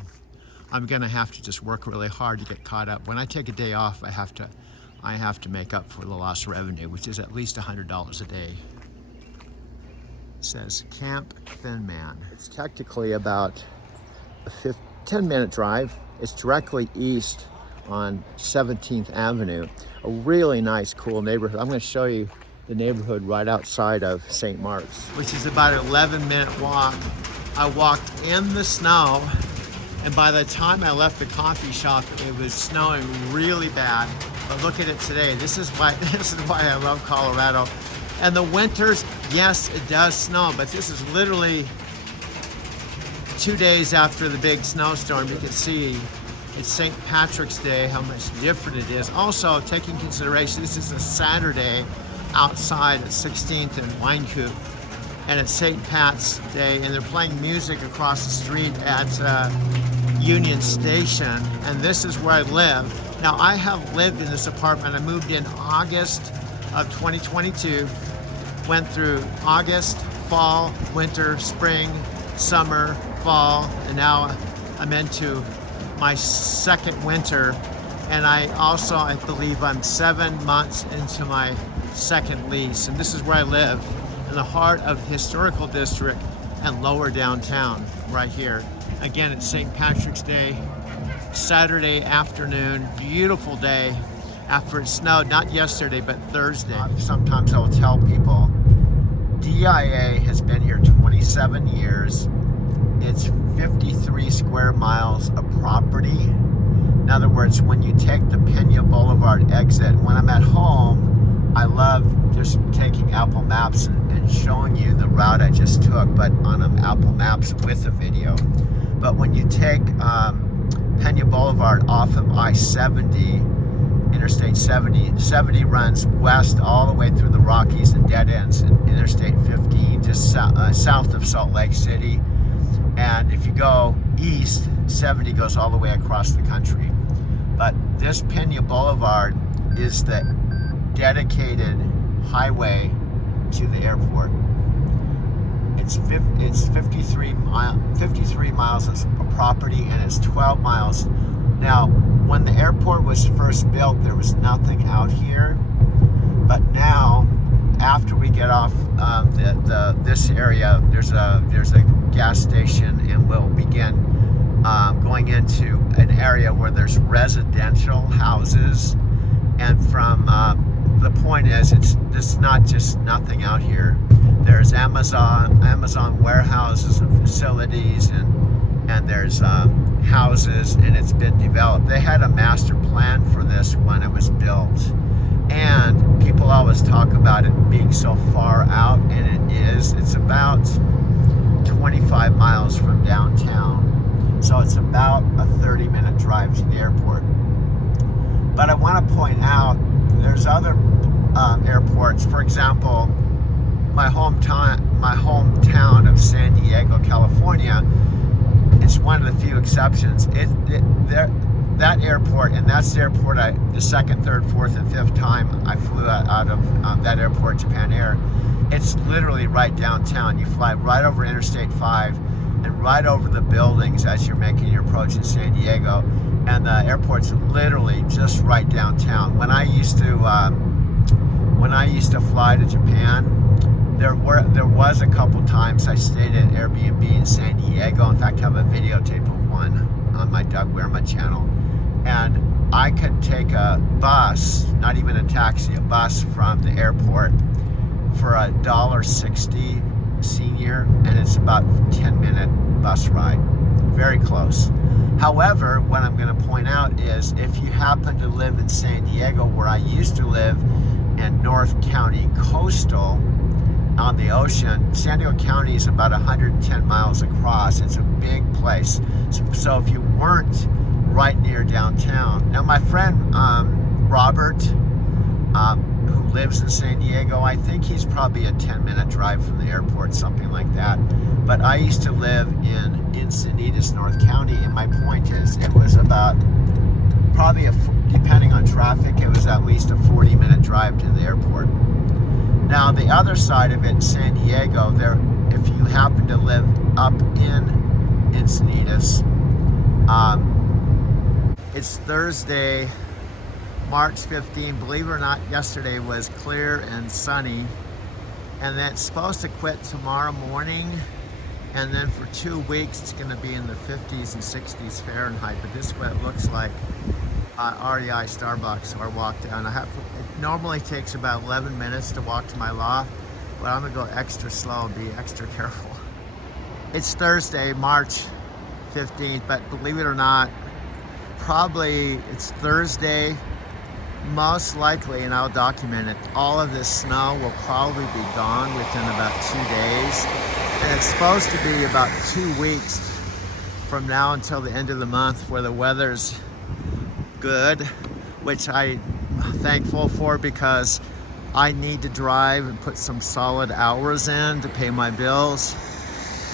I'm going to have to just work really hard to get caught up. When I take a day off, I have to make up for the lost revenue, which is at least $100 a day. It says Camp Thin Man. It's technically about a 10-minute drive. It's directly east on 17th Avenue. A really nice, cool neighborhood. I'm going to show you the neighborhood right outside of St. Mark's, which is about an 11-minute walk. I walked in the snow, and by the time I left the coffee shop, it was snowing really bad. But look at it today. This is why I love Colorado. And the winters, yes, it does snow, but this is literally 2 days after the big snowstorm. You can see it's St. Patrick's Day, how much different it is. Also, taking consideration, this is a Saturday outside at 16th and Winecoop, and it's St. Pat's Day, and they're playing music across the street at Union Station, and this is where I live. Now, I have lived in this apartment. I moved in August of 2022 went through August, fall, winter, spring, summer, fall, and now I'm into my second winter. And I believe I'm 7 months into my second lease. And this is where I live, in the heart of the historical district and lower downtown, right here. Again, it's St. Patrick's Day, Saturday afternoon, beautiful day after it snowed, not yesterday, but Thursday. Sometimes I'll tell people, DIA has been here 27 years. It's 53 square miles of property. In other words, when you take the Pena Boulevard exit, when I'm at home, I love just taking Apple Maps and showing you the route I just took, but on Apple Maps with a video. But when you take Pena Boulevard off of I-70, Interstate 70 runs west all the way through the Rockies and dead ends in Interstate 15 just south of Salt Lake City. And if you go east, 70 goes all the way across the country. But this Pena Boulevard is the dedicated highway to the airport. It's 53 miles of property, and it's 12 miles. Now, when the airport was first built, there was nothing out here. But now, after we get off this area, there's a gas station, and we'll begin going into an area where there's residential houses. And from the point is, it's not just nothing out here. There's Amazon warehouses and facilities, and there's houses, and it's been developed. They had a master plan for this when it was built, and people always talk about it being so far out, and it is. It's about 25 miles from downtown, so it's about a 30-minute drive to the airport. But I want to point out there's other airports. For example, my hometown of San Diego, California, is one of the few exceptions. That airport, and that's the airport the second, third, fourth, and fifth time I flew out of that airport, Japan Air. It's literally right downtown. You fly right over Interstate 5 and right over the buildings as you're making your approach in San Diego. And the airport's literally just right downtown. When I used to fly to Japan, there was a couple times I stayed at Airbnb in San Diego. In fact, I have a videotape of one on my Doug Wehrman channel. And I could take a bus, not even a taxi, a bus from the airport for $1.60 senior, and it's about a 10-minute bus ride. Very close. However, what I'm going to point out is if you happen to live in San Diego, where I used to live, in North County Coastal on the ocean, San Diego County is about 110 miles across. It's a big place. So if you weren't right near downtown. Now my friend Robert, who lives in San Diego, I think he's probably a 10-minute drive from the airport, something like that. But I used to live in Encinitas, North County, and my point is it was about probably, depending on traffic, it was at least a 40-minute drive to the airport. Now the other side of it in San Diego, if you happen to live up in Encinitas, it's Thursday, March 15. Believe it or not, yesterday was clear and sunny, and that's supposed to quit tomorrow morning, and then for 2 weeks it's going to be in the 50s and 60s Fahrenheit. But this is what it looks like REI Starbucks, where I walk down. It normally takes about 11 minutes to walk to my loft, but I'm going to go extra slow and be extra careful. It's Thursday, March 15th, but believe it or not, probably it's Thursday, most likely, and I'll document it, all of this snow will probably be gone within about 2 days. And it's supposed to be about 2 weeks from now until the end of the month where the weather's good, which I'm thankful for because I need to drive and put some solid hours in to pay my bills.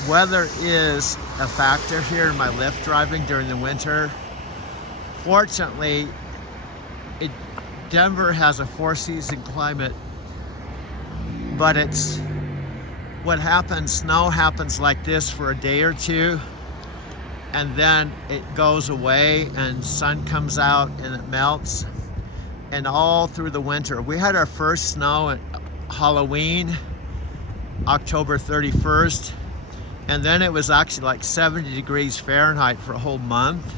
Weather is a factor here in my Lyft driving during the winter. Fortunately, Denver has a 4-season climate but it's what happens. Snow happens like this for a day or two, and then it goes away and sun comes out and it melts. And all through the winter, we had our first snow at Halloween, October 31st, and then it was actually like 70 degrees Fahrenheit for a whole month.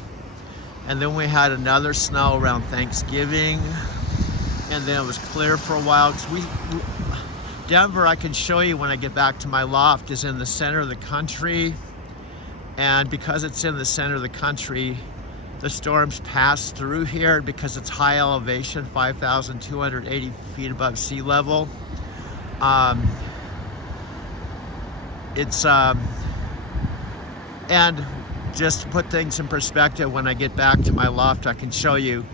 And then we had another snow around Thanksgiving, and then it was clear for a while. Denver, I can show you when I get back to my loft, is in the center of the country. And because it's in the center of the country, the storms pass through here because it's high elevation, 5,280 feet above sea level. And just to put things in perspective, when I get back to my loft, I can show you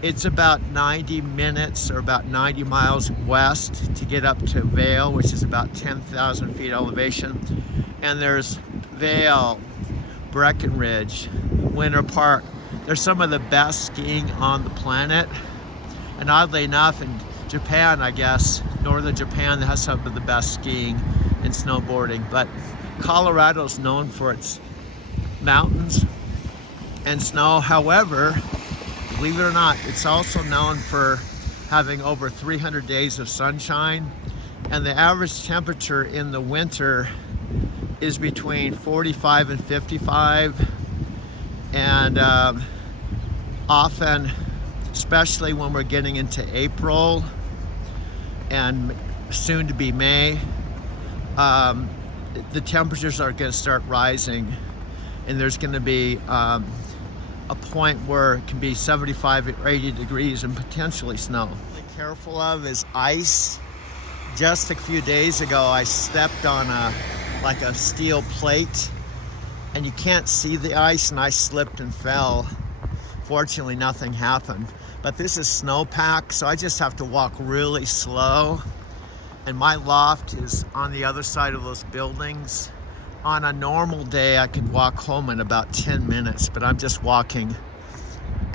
it's about 90 minutes or about 90 miles west to get up to Vail, which is about 10,000 feet elevation. And there's Vail, Breckenridge, Winter Park. They're some of the best skiing on the planet. And oddly enough, in Japan, I guess, northern Japan has some of the best skiing and snowboarding. But Colorado's known for its mountains and snow. However, believe it or not, it's also known for having over 300 days of sunshine, and the average temperature in the winter is between 45 and 55, and often, especially when we're getting into April and soon to be May, the temperatures are going to start rising, and there's going to be a point where it can be 75 or 80 degrees and potentially snow. Be careful of is ice. Just a few days ago, I stepped on like a steel plate, and you can't see the ice, and I slipped and fell. Fortunately, nothing happened. But this is snowpack, so I just have to walk really slow. And my loft is on the other side of those buildings. On a normal day, I could walk home in about 10 minutes, but I'm just walking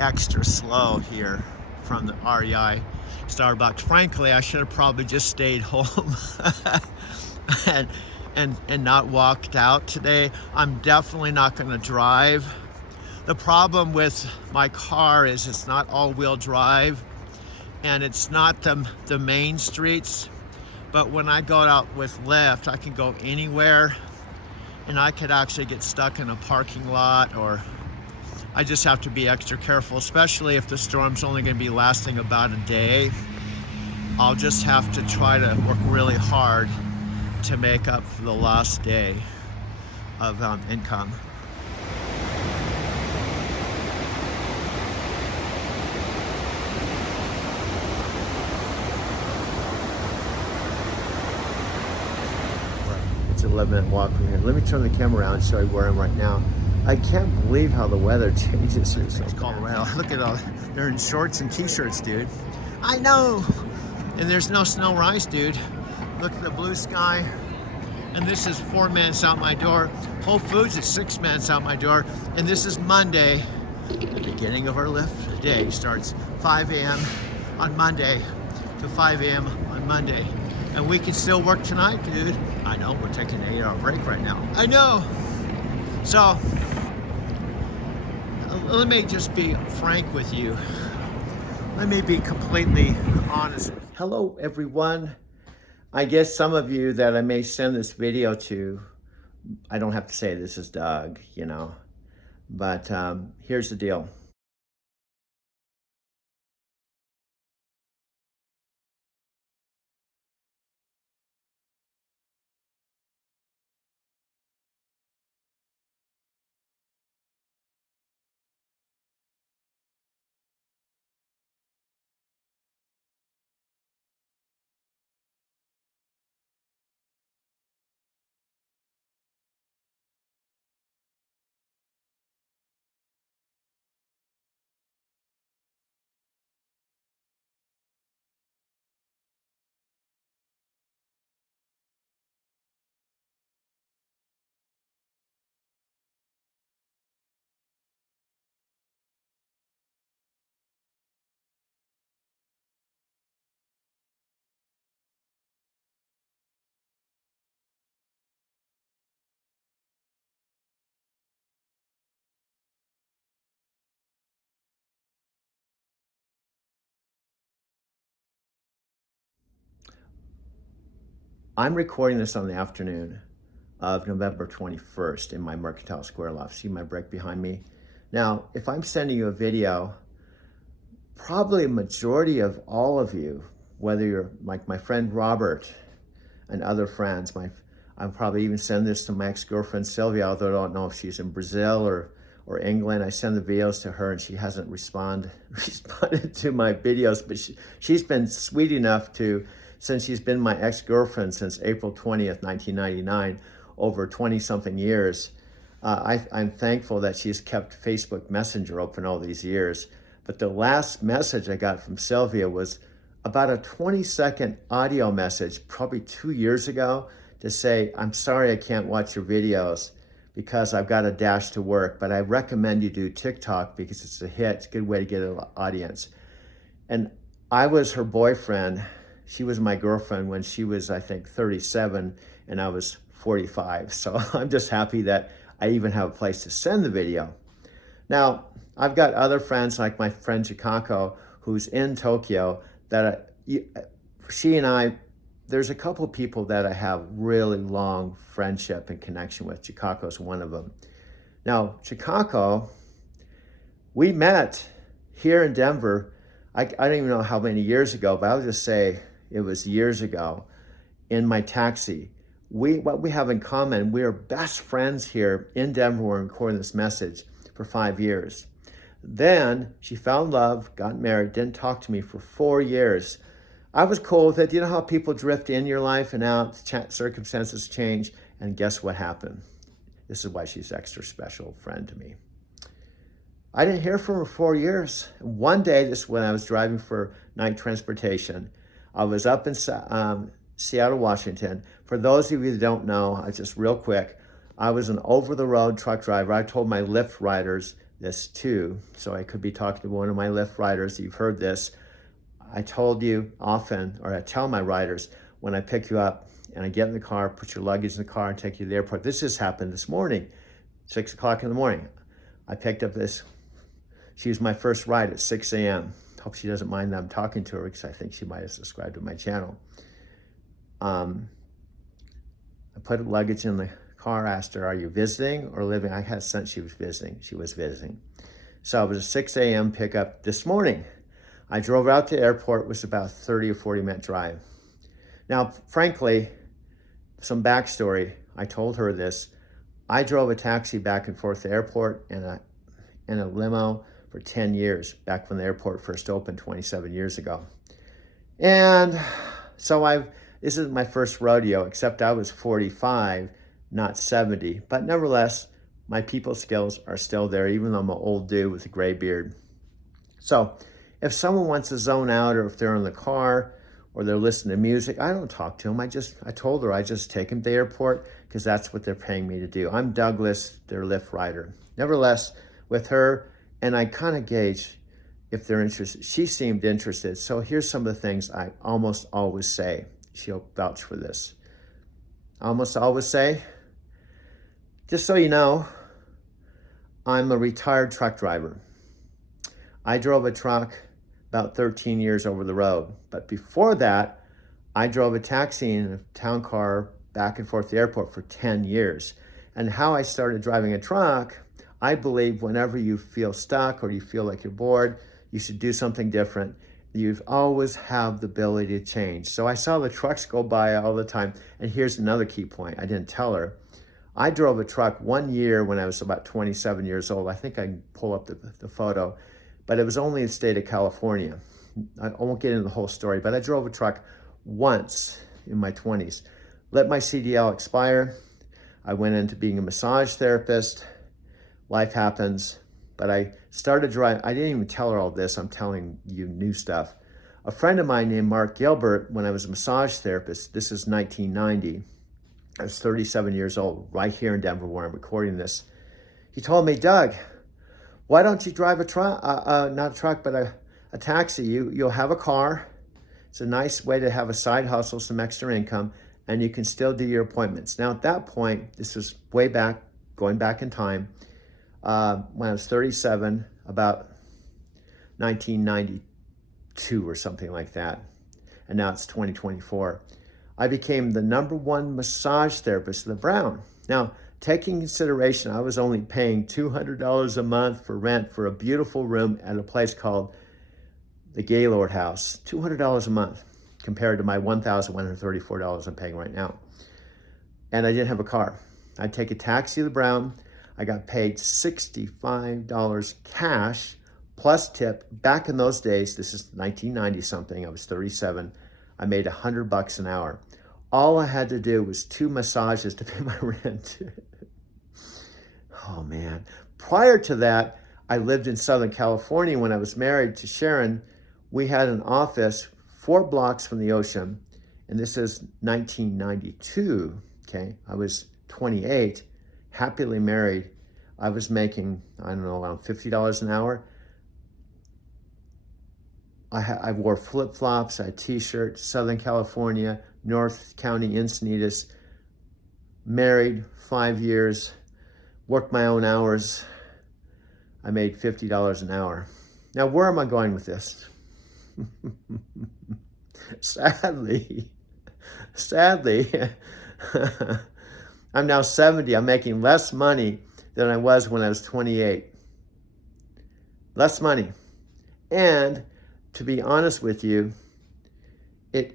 extra slow here from the REI Starbucks. Frankly, I should have probably just stayed home and not walked out today. I'm definitely not going to drive. The problem with my car is it's not all-wheel drive, and it's not the main streets, but when I go out with Lyft, I can go anywhere. And I could actually get stuck in a parking lot, or I just have to be extra careful, especially if the storm's only going to be lasting about a day. I'll just have to try to work really hard to make up for the lost day of income. It's an 11-minute walk from here. Let me turn the camera around and show you where I am right now. I can't believe how the weather changes here. So it's Colorado. Look at all, they're in shorts and t-shirts, dude. I know. And there's no snow or ice, dude. Look at the blue sky. And this is 4 minutes out my door. Whole Foods is 6 minutes out my door. And this is Monday. The beginning of our Lyft day starts 5 a.m. on Monday to 5 a.m. on Monday. And we can still work tonight, dude. I know, we're taking an 8-hour break right now. I know. So, let me just be frank with you. Let me be completely honest. Hello, everyone. I guess some of you that I may send this video to, I don't have to say this is Doug, you know. But here's the deal. I'm recording this on the afternoon of November 21st in my Mercantile Square loft. See my brick behind me? Now, if I'm sending you a video, probably a majority of all of you, whether you're like my friend Robert and other friends, I'll probably even send this to my ex-girlfriend Sylvia, although I don't know if she's in Brazil or England. I send the videos to her and she hasn't responded to my videos, but she's been sweet enough to, since she's been my ex-girlfriend since April 20th, 1999, over 20 something years. I'm thankful that she's kept Facebook Messenger open all these years. But the last message I got from Sylvia was about a 20-second audio message, probably 2 years ago, to say, I'm sorry I can't watch your videos because I've got to dash to work, but I recommend you do TikTok because it's a hit. It's a good way to get an audience. And I was her boyfriend. She was my girlfriend when she was, I think, 37 and I was 45. So I'm just happy that I even have a place to send the video. Now, I've got other friends like my friend Chikako, who's in Tokyo, that she and I, there's a couple of people that I have really long friendship and connection with. Chikako's one of them. Now, Chikako, we met here in Denver, I don't even know how many years ago, but I'll just say it was years ago, in my taxi. What we have in common, we are best friends here in Denver. We're recording this message for 5 years. Then she fell in love, got married, didn't talk to me for 4 years. I was cool with it. You know how people drift in your life and out, circumstances change, and guess what happened? This is why she's extra special friend to me. I didn't hear from her 4 years. One day, this is when I was driving for night transportation. I was up in Seattle, Washington. For those of you that don't know, just real quick, I was an over-the-road truck driver. I told my Lyft riders this too, so I could be talking to one of my Lyft riders. You've heard this. I told you often, or I tell my riders, when I pick you up and I get in the car, put your luggage in the car and take you to the airport. This just happened this morning, 6 o'clock in the morning. I picked up this, she was my first ride at 6 a.m. Hope she doesn't mind that I'm talking to her because I think she might have subscribed to my channel. I put luggage in the car, asked her, are you visiting or living? I had a sense she was visiting. She was visiting. So it was a 6 a.m. pickup this morning. I drove out to the airport. It was about a 30 or 40 minute drive. Now, frankly, some backstory. I told her this. I drove a taxi back and forth to the airport and a limo for 10 years, back when the airport first opened 27 years ago. And so this is my first rodeo, except I was 45, not 70. But nevertheless, my people skills are still there, even though I'm an old dude with a gray beard. So if someone wants to zone out, or if they're in the car or they're listening to music, I don't talk to them. I told her I just take them to the airport because that's what they're paying me to do. I'm Douglas, their Lyft rider. Nevertheless, with her, and I kind of gauge if they're interested. She seemed interested. So here's some of the things I almost always say. She'll vouch for this. I almost always say, just so you know, I'm a retired truck driver. I drove a truck about 13 years over the road. But before that, I drove a taxi and a town car back and forth to the airport for 10 years. And how I started driving a truck, I believe whenever you feel stuck or you feel like you're bored, you should do something different. You always have the ability to change. So I saw the trucks go by all the time. And here's another key point. I didn't tell her. I drove a truck 1 year when I was about 27 years old. I think I can pull up the photo, but it was only in the state of California. I won't get into the whole story, but I drove a truck once in my 20s. Let my CDL expire. I went into being a massage therapist. Life happens, but I started driving. I didn't even tell her all this. I'm telling you new stuff. A friend of mine named Mark Gilbert, when I was a massage therapist, this is 1990. I was 37 years old, right here in Denver where I'm recording this. He told me, Doug, why don't you drive a truck, not a truck, but a taxi? You'll have a car. It's a nice way to have a side hustle, some extra income, and you can still do your appointments. Now, at that point, this was way back, going back in time, when I was 37, about 1992 or something like that. And now it's 2024. I became the #1 massage therapist in the Brown. Now, taking consideration, I was only paying $200 a month for rent for a beautiful room at a place called the Gaylord House, $200 a month compared to my $1,134 I'm paying right now. And I didn't have a car. I'd take a taxi to the Brown. I got paid $65 cash plus tip. Back in those days, this is 1990 something, I was 37. I made $100 an hour. All I had to do was 2 massages to pay my rent. Oh man. Prior to that, I lived in Southern California. When I was married to Sharon, we had an office 4 blocks from the ocean. And this is 1992, okay? I was 28, happily married. I was making, I don't know, around $50 an hour. I wore flip-flops, I had a t-shirt, Southern California, North County, Encinitas, married 5 years, worked my own hours. I made $50 an hour. Now, where am I going with this? Sadly, I'm now 70. I'm making less money than I was when I was 28. Less money. And to be honest with you,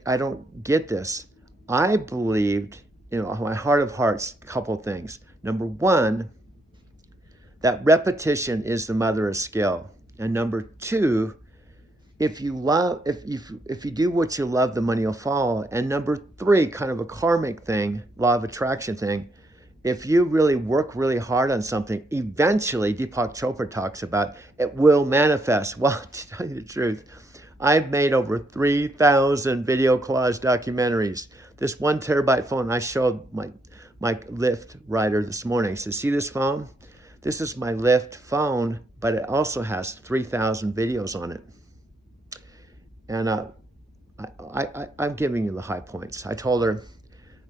I don't get this. I believed, my heart of hearts, a couple of things. Number one, that repetition is the mother of skill. And number two, if you do what you love, the money will follow. And number three, kind of a karmic thing, law of attraction thing, if you really work really hard on something, eventually, Deepak Chopra talks about, it will manifest. Well, to tell you the truth, I've made over 3,000 video collage documentaries. This 1 terabyte phone, I showed my Lyft rider this morning. So see this phone? This is my Lyft phone, but it also has 3,000 videos on it. And I'm giving you the high points. I told her,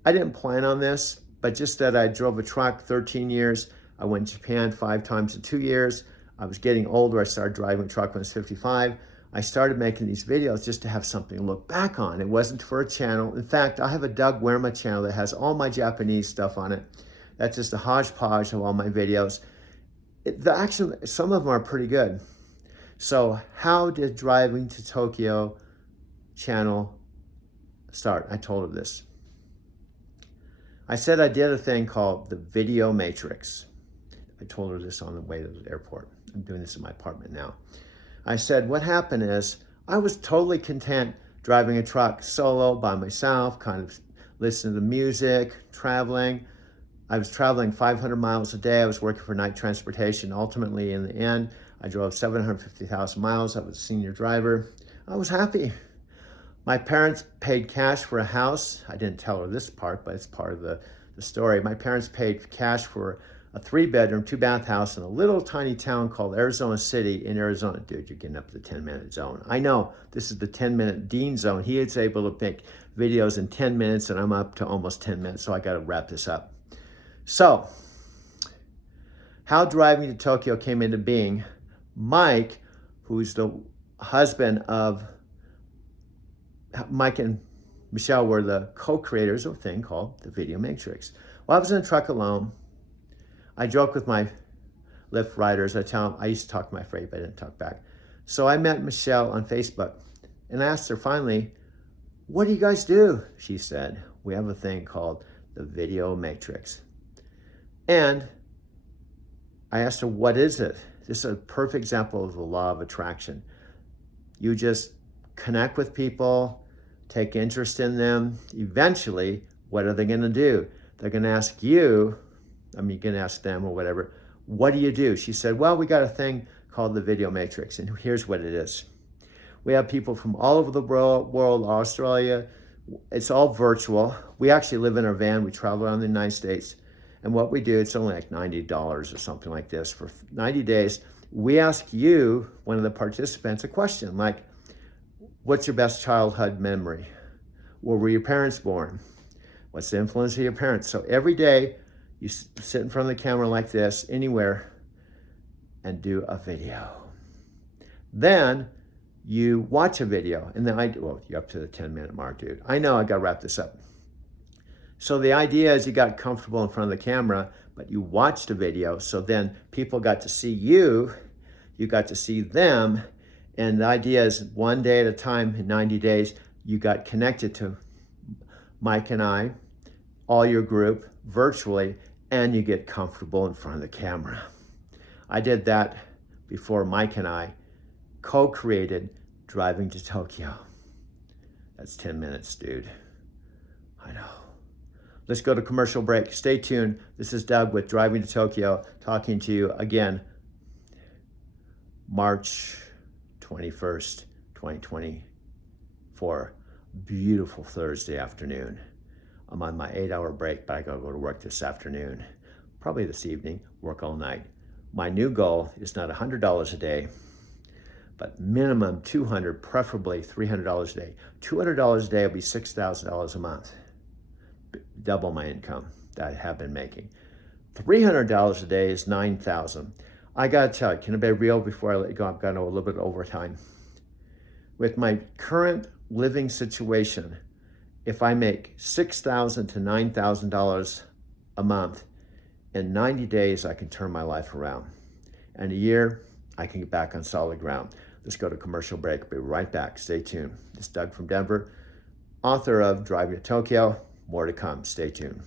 I didn't plan on this, but just that I drove a truck 13 years. I went to Japan 5 times in 2 years. I was getting older. I started driving a truck when I was 55. I started making these videos just to have something to look back on. It wasn't for a channel. In fact, I have a Doug Werma channel that has all my Japanese stuff on it. That's just a hodgepodge of all my videos. Some of them are pretty good. So how did Driving to Tokyo channel start? I told her this. I said I did a thing called the Video Matrix. I told her this on the way to the airport. I'm doing this in my apartment now. I said, what happened is I was totally content driving a truck solo by myself, kind of listening to music, traveling. I was traveling 500 miles a day. I was working for night transportation. Ultimately, in the end, I drove 750,000 miles. I was a senior driver. I was happy. My parents paid cash for a house. I didn't tell her this part, but it's part of the story. My parents paid cash for a 3-bedroom, 2-bath house in a little tiny town called Arizona City in Arizona. Dude, you're getting up to the 10-minute zone. I know, this is the 10-minute Dean zone. He is able to make videos in 10 minutes, and I'm up to almost 10 minutes, so I got to wrap this up. So, how Driving to Tokyo came into being, Mike, who's the husband of Mike and Michelle, were the co-creators of a thing called the Video Matrix. Well, I was in a truck alone. I joke with my Lyft riders. I tell them, I used to talk to my freight, but I didn't talk back. So I met Michelle on Facebook and asked her finally, what do you guys do? She said, we have a thing called the Video Matrix. And I asked her, what is it? This is a perfect example of the law of attraction. You just connect with people, take interest in them. Eventually, what are they going to do? They're going to ask you, you can ask them or whatever, what do you do? She said, well, we got a thing called the Video Matrix, and here's what it is. We have people from all over the world, Australia. It's all virtual. We actually live in our van. We travel around the United States. And what we do, it's only like $90 or something like this. For 90 days, we ask you, one of the participants, a question like, what's your best childhood memory? Where were your parents born? What's the influence of your parents? So every day, you sit in front of the camera like this, anywhere, and do a video. Then you watch a video, and then you're up to the 10-minute mark, dude. I know I gotta wrap this up. So the idea is you got comfortable in front of the camera, but you watched a video. So then people got to see you, you got to see them. And the idea is one day at a time, in 90 days, you got connected to Mike and I, all your group virtually, and you get comfortable in front of the camera. I did that before Mike and I co-created Driving to Tokyo. That's 10 minutes, dude. I know. Let's go to commercial break. Stay tuned. This is Doug with Driving to Tokyo, talking to you again, March 21st, 2024. Beautiful Thursday afternoon. I'm on my 8-hour break, but I gotta go to work this afternoon. Probably this evening, work all night. My new goal is not $100 a day, but minimum $200, preferably $300 a day. $200 a day will be $6,000 a month. Double my income that I have been making. $300 a day is $9,000. I gotta tell you, can I be real before I let you go? I've gone a little bit over time. With my current living situation, if I make $6,000 to $9,000 a month, in 90 days, I can turn my life around. And a year, I can get back on solid ground. Let's go to commercial break. I'll be right back. Stay tuned. This is Doug from Denver, author of Driving to Tokyo. More to come. Stay tuned.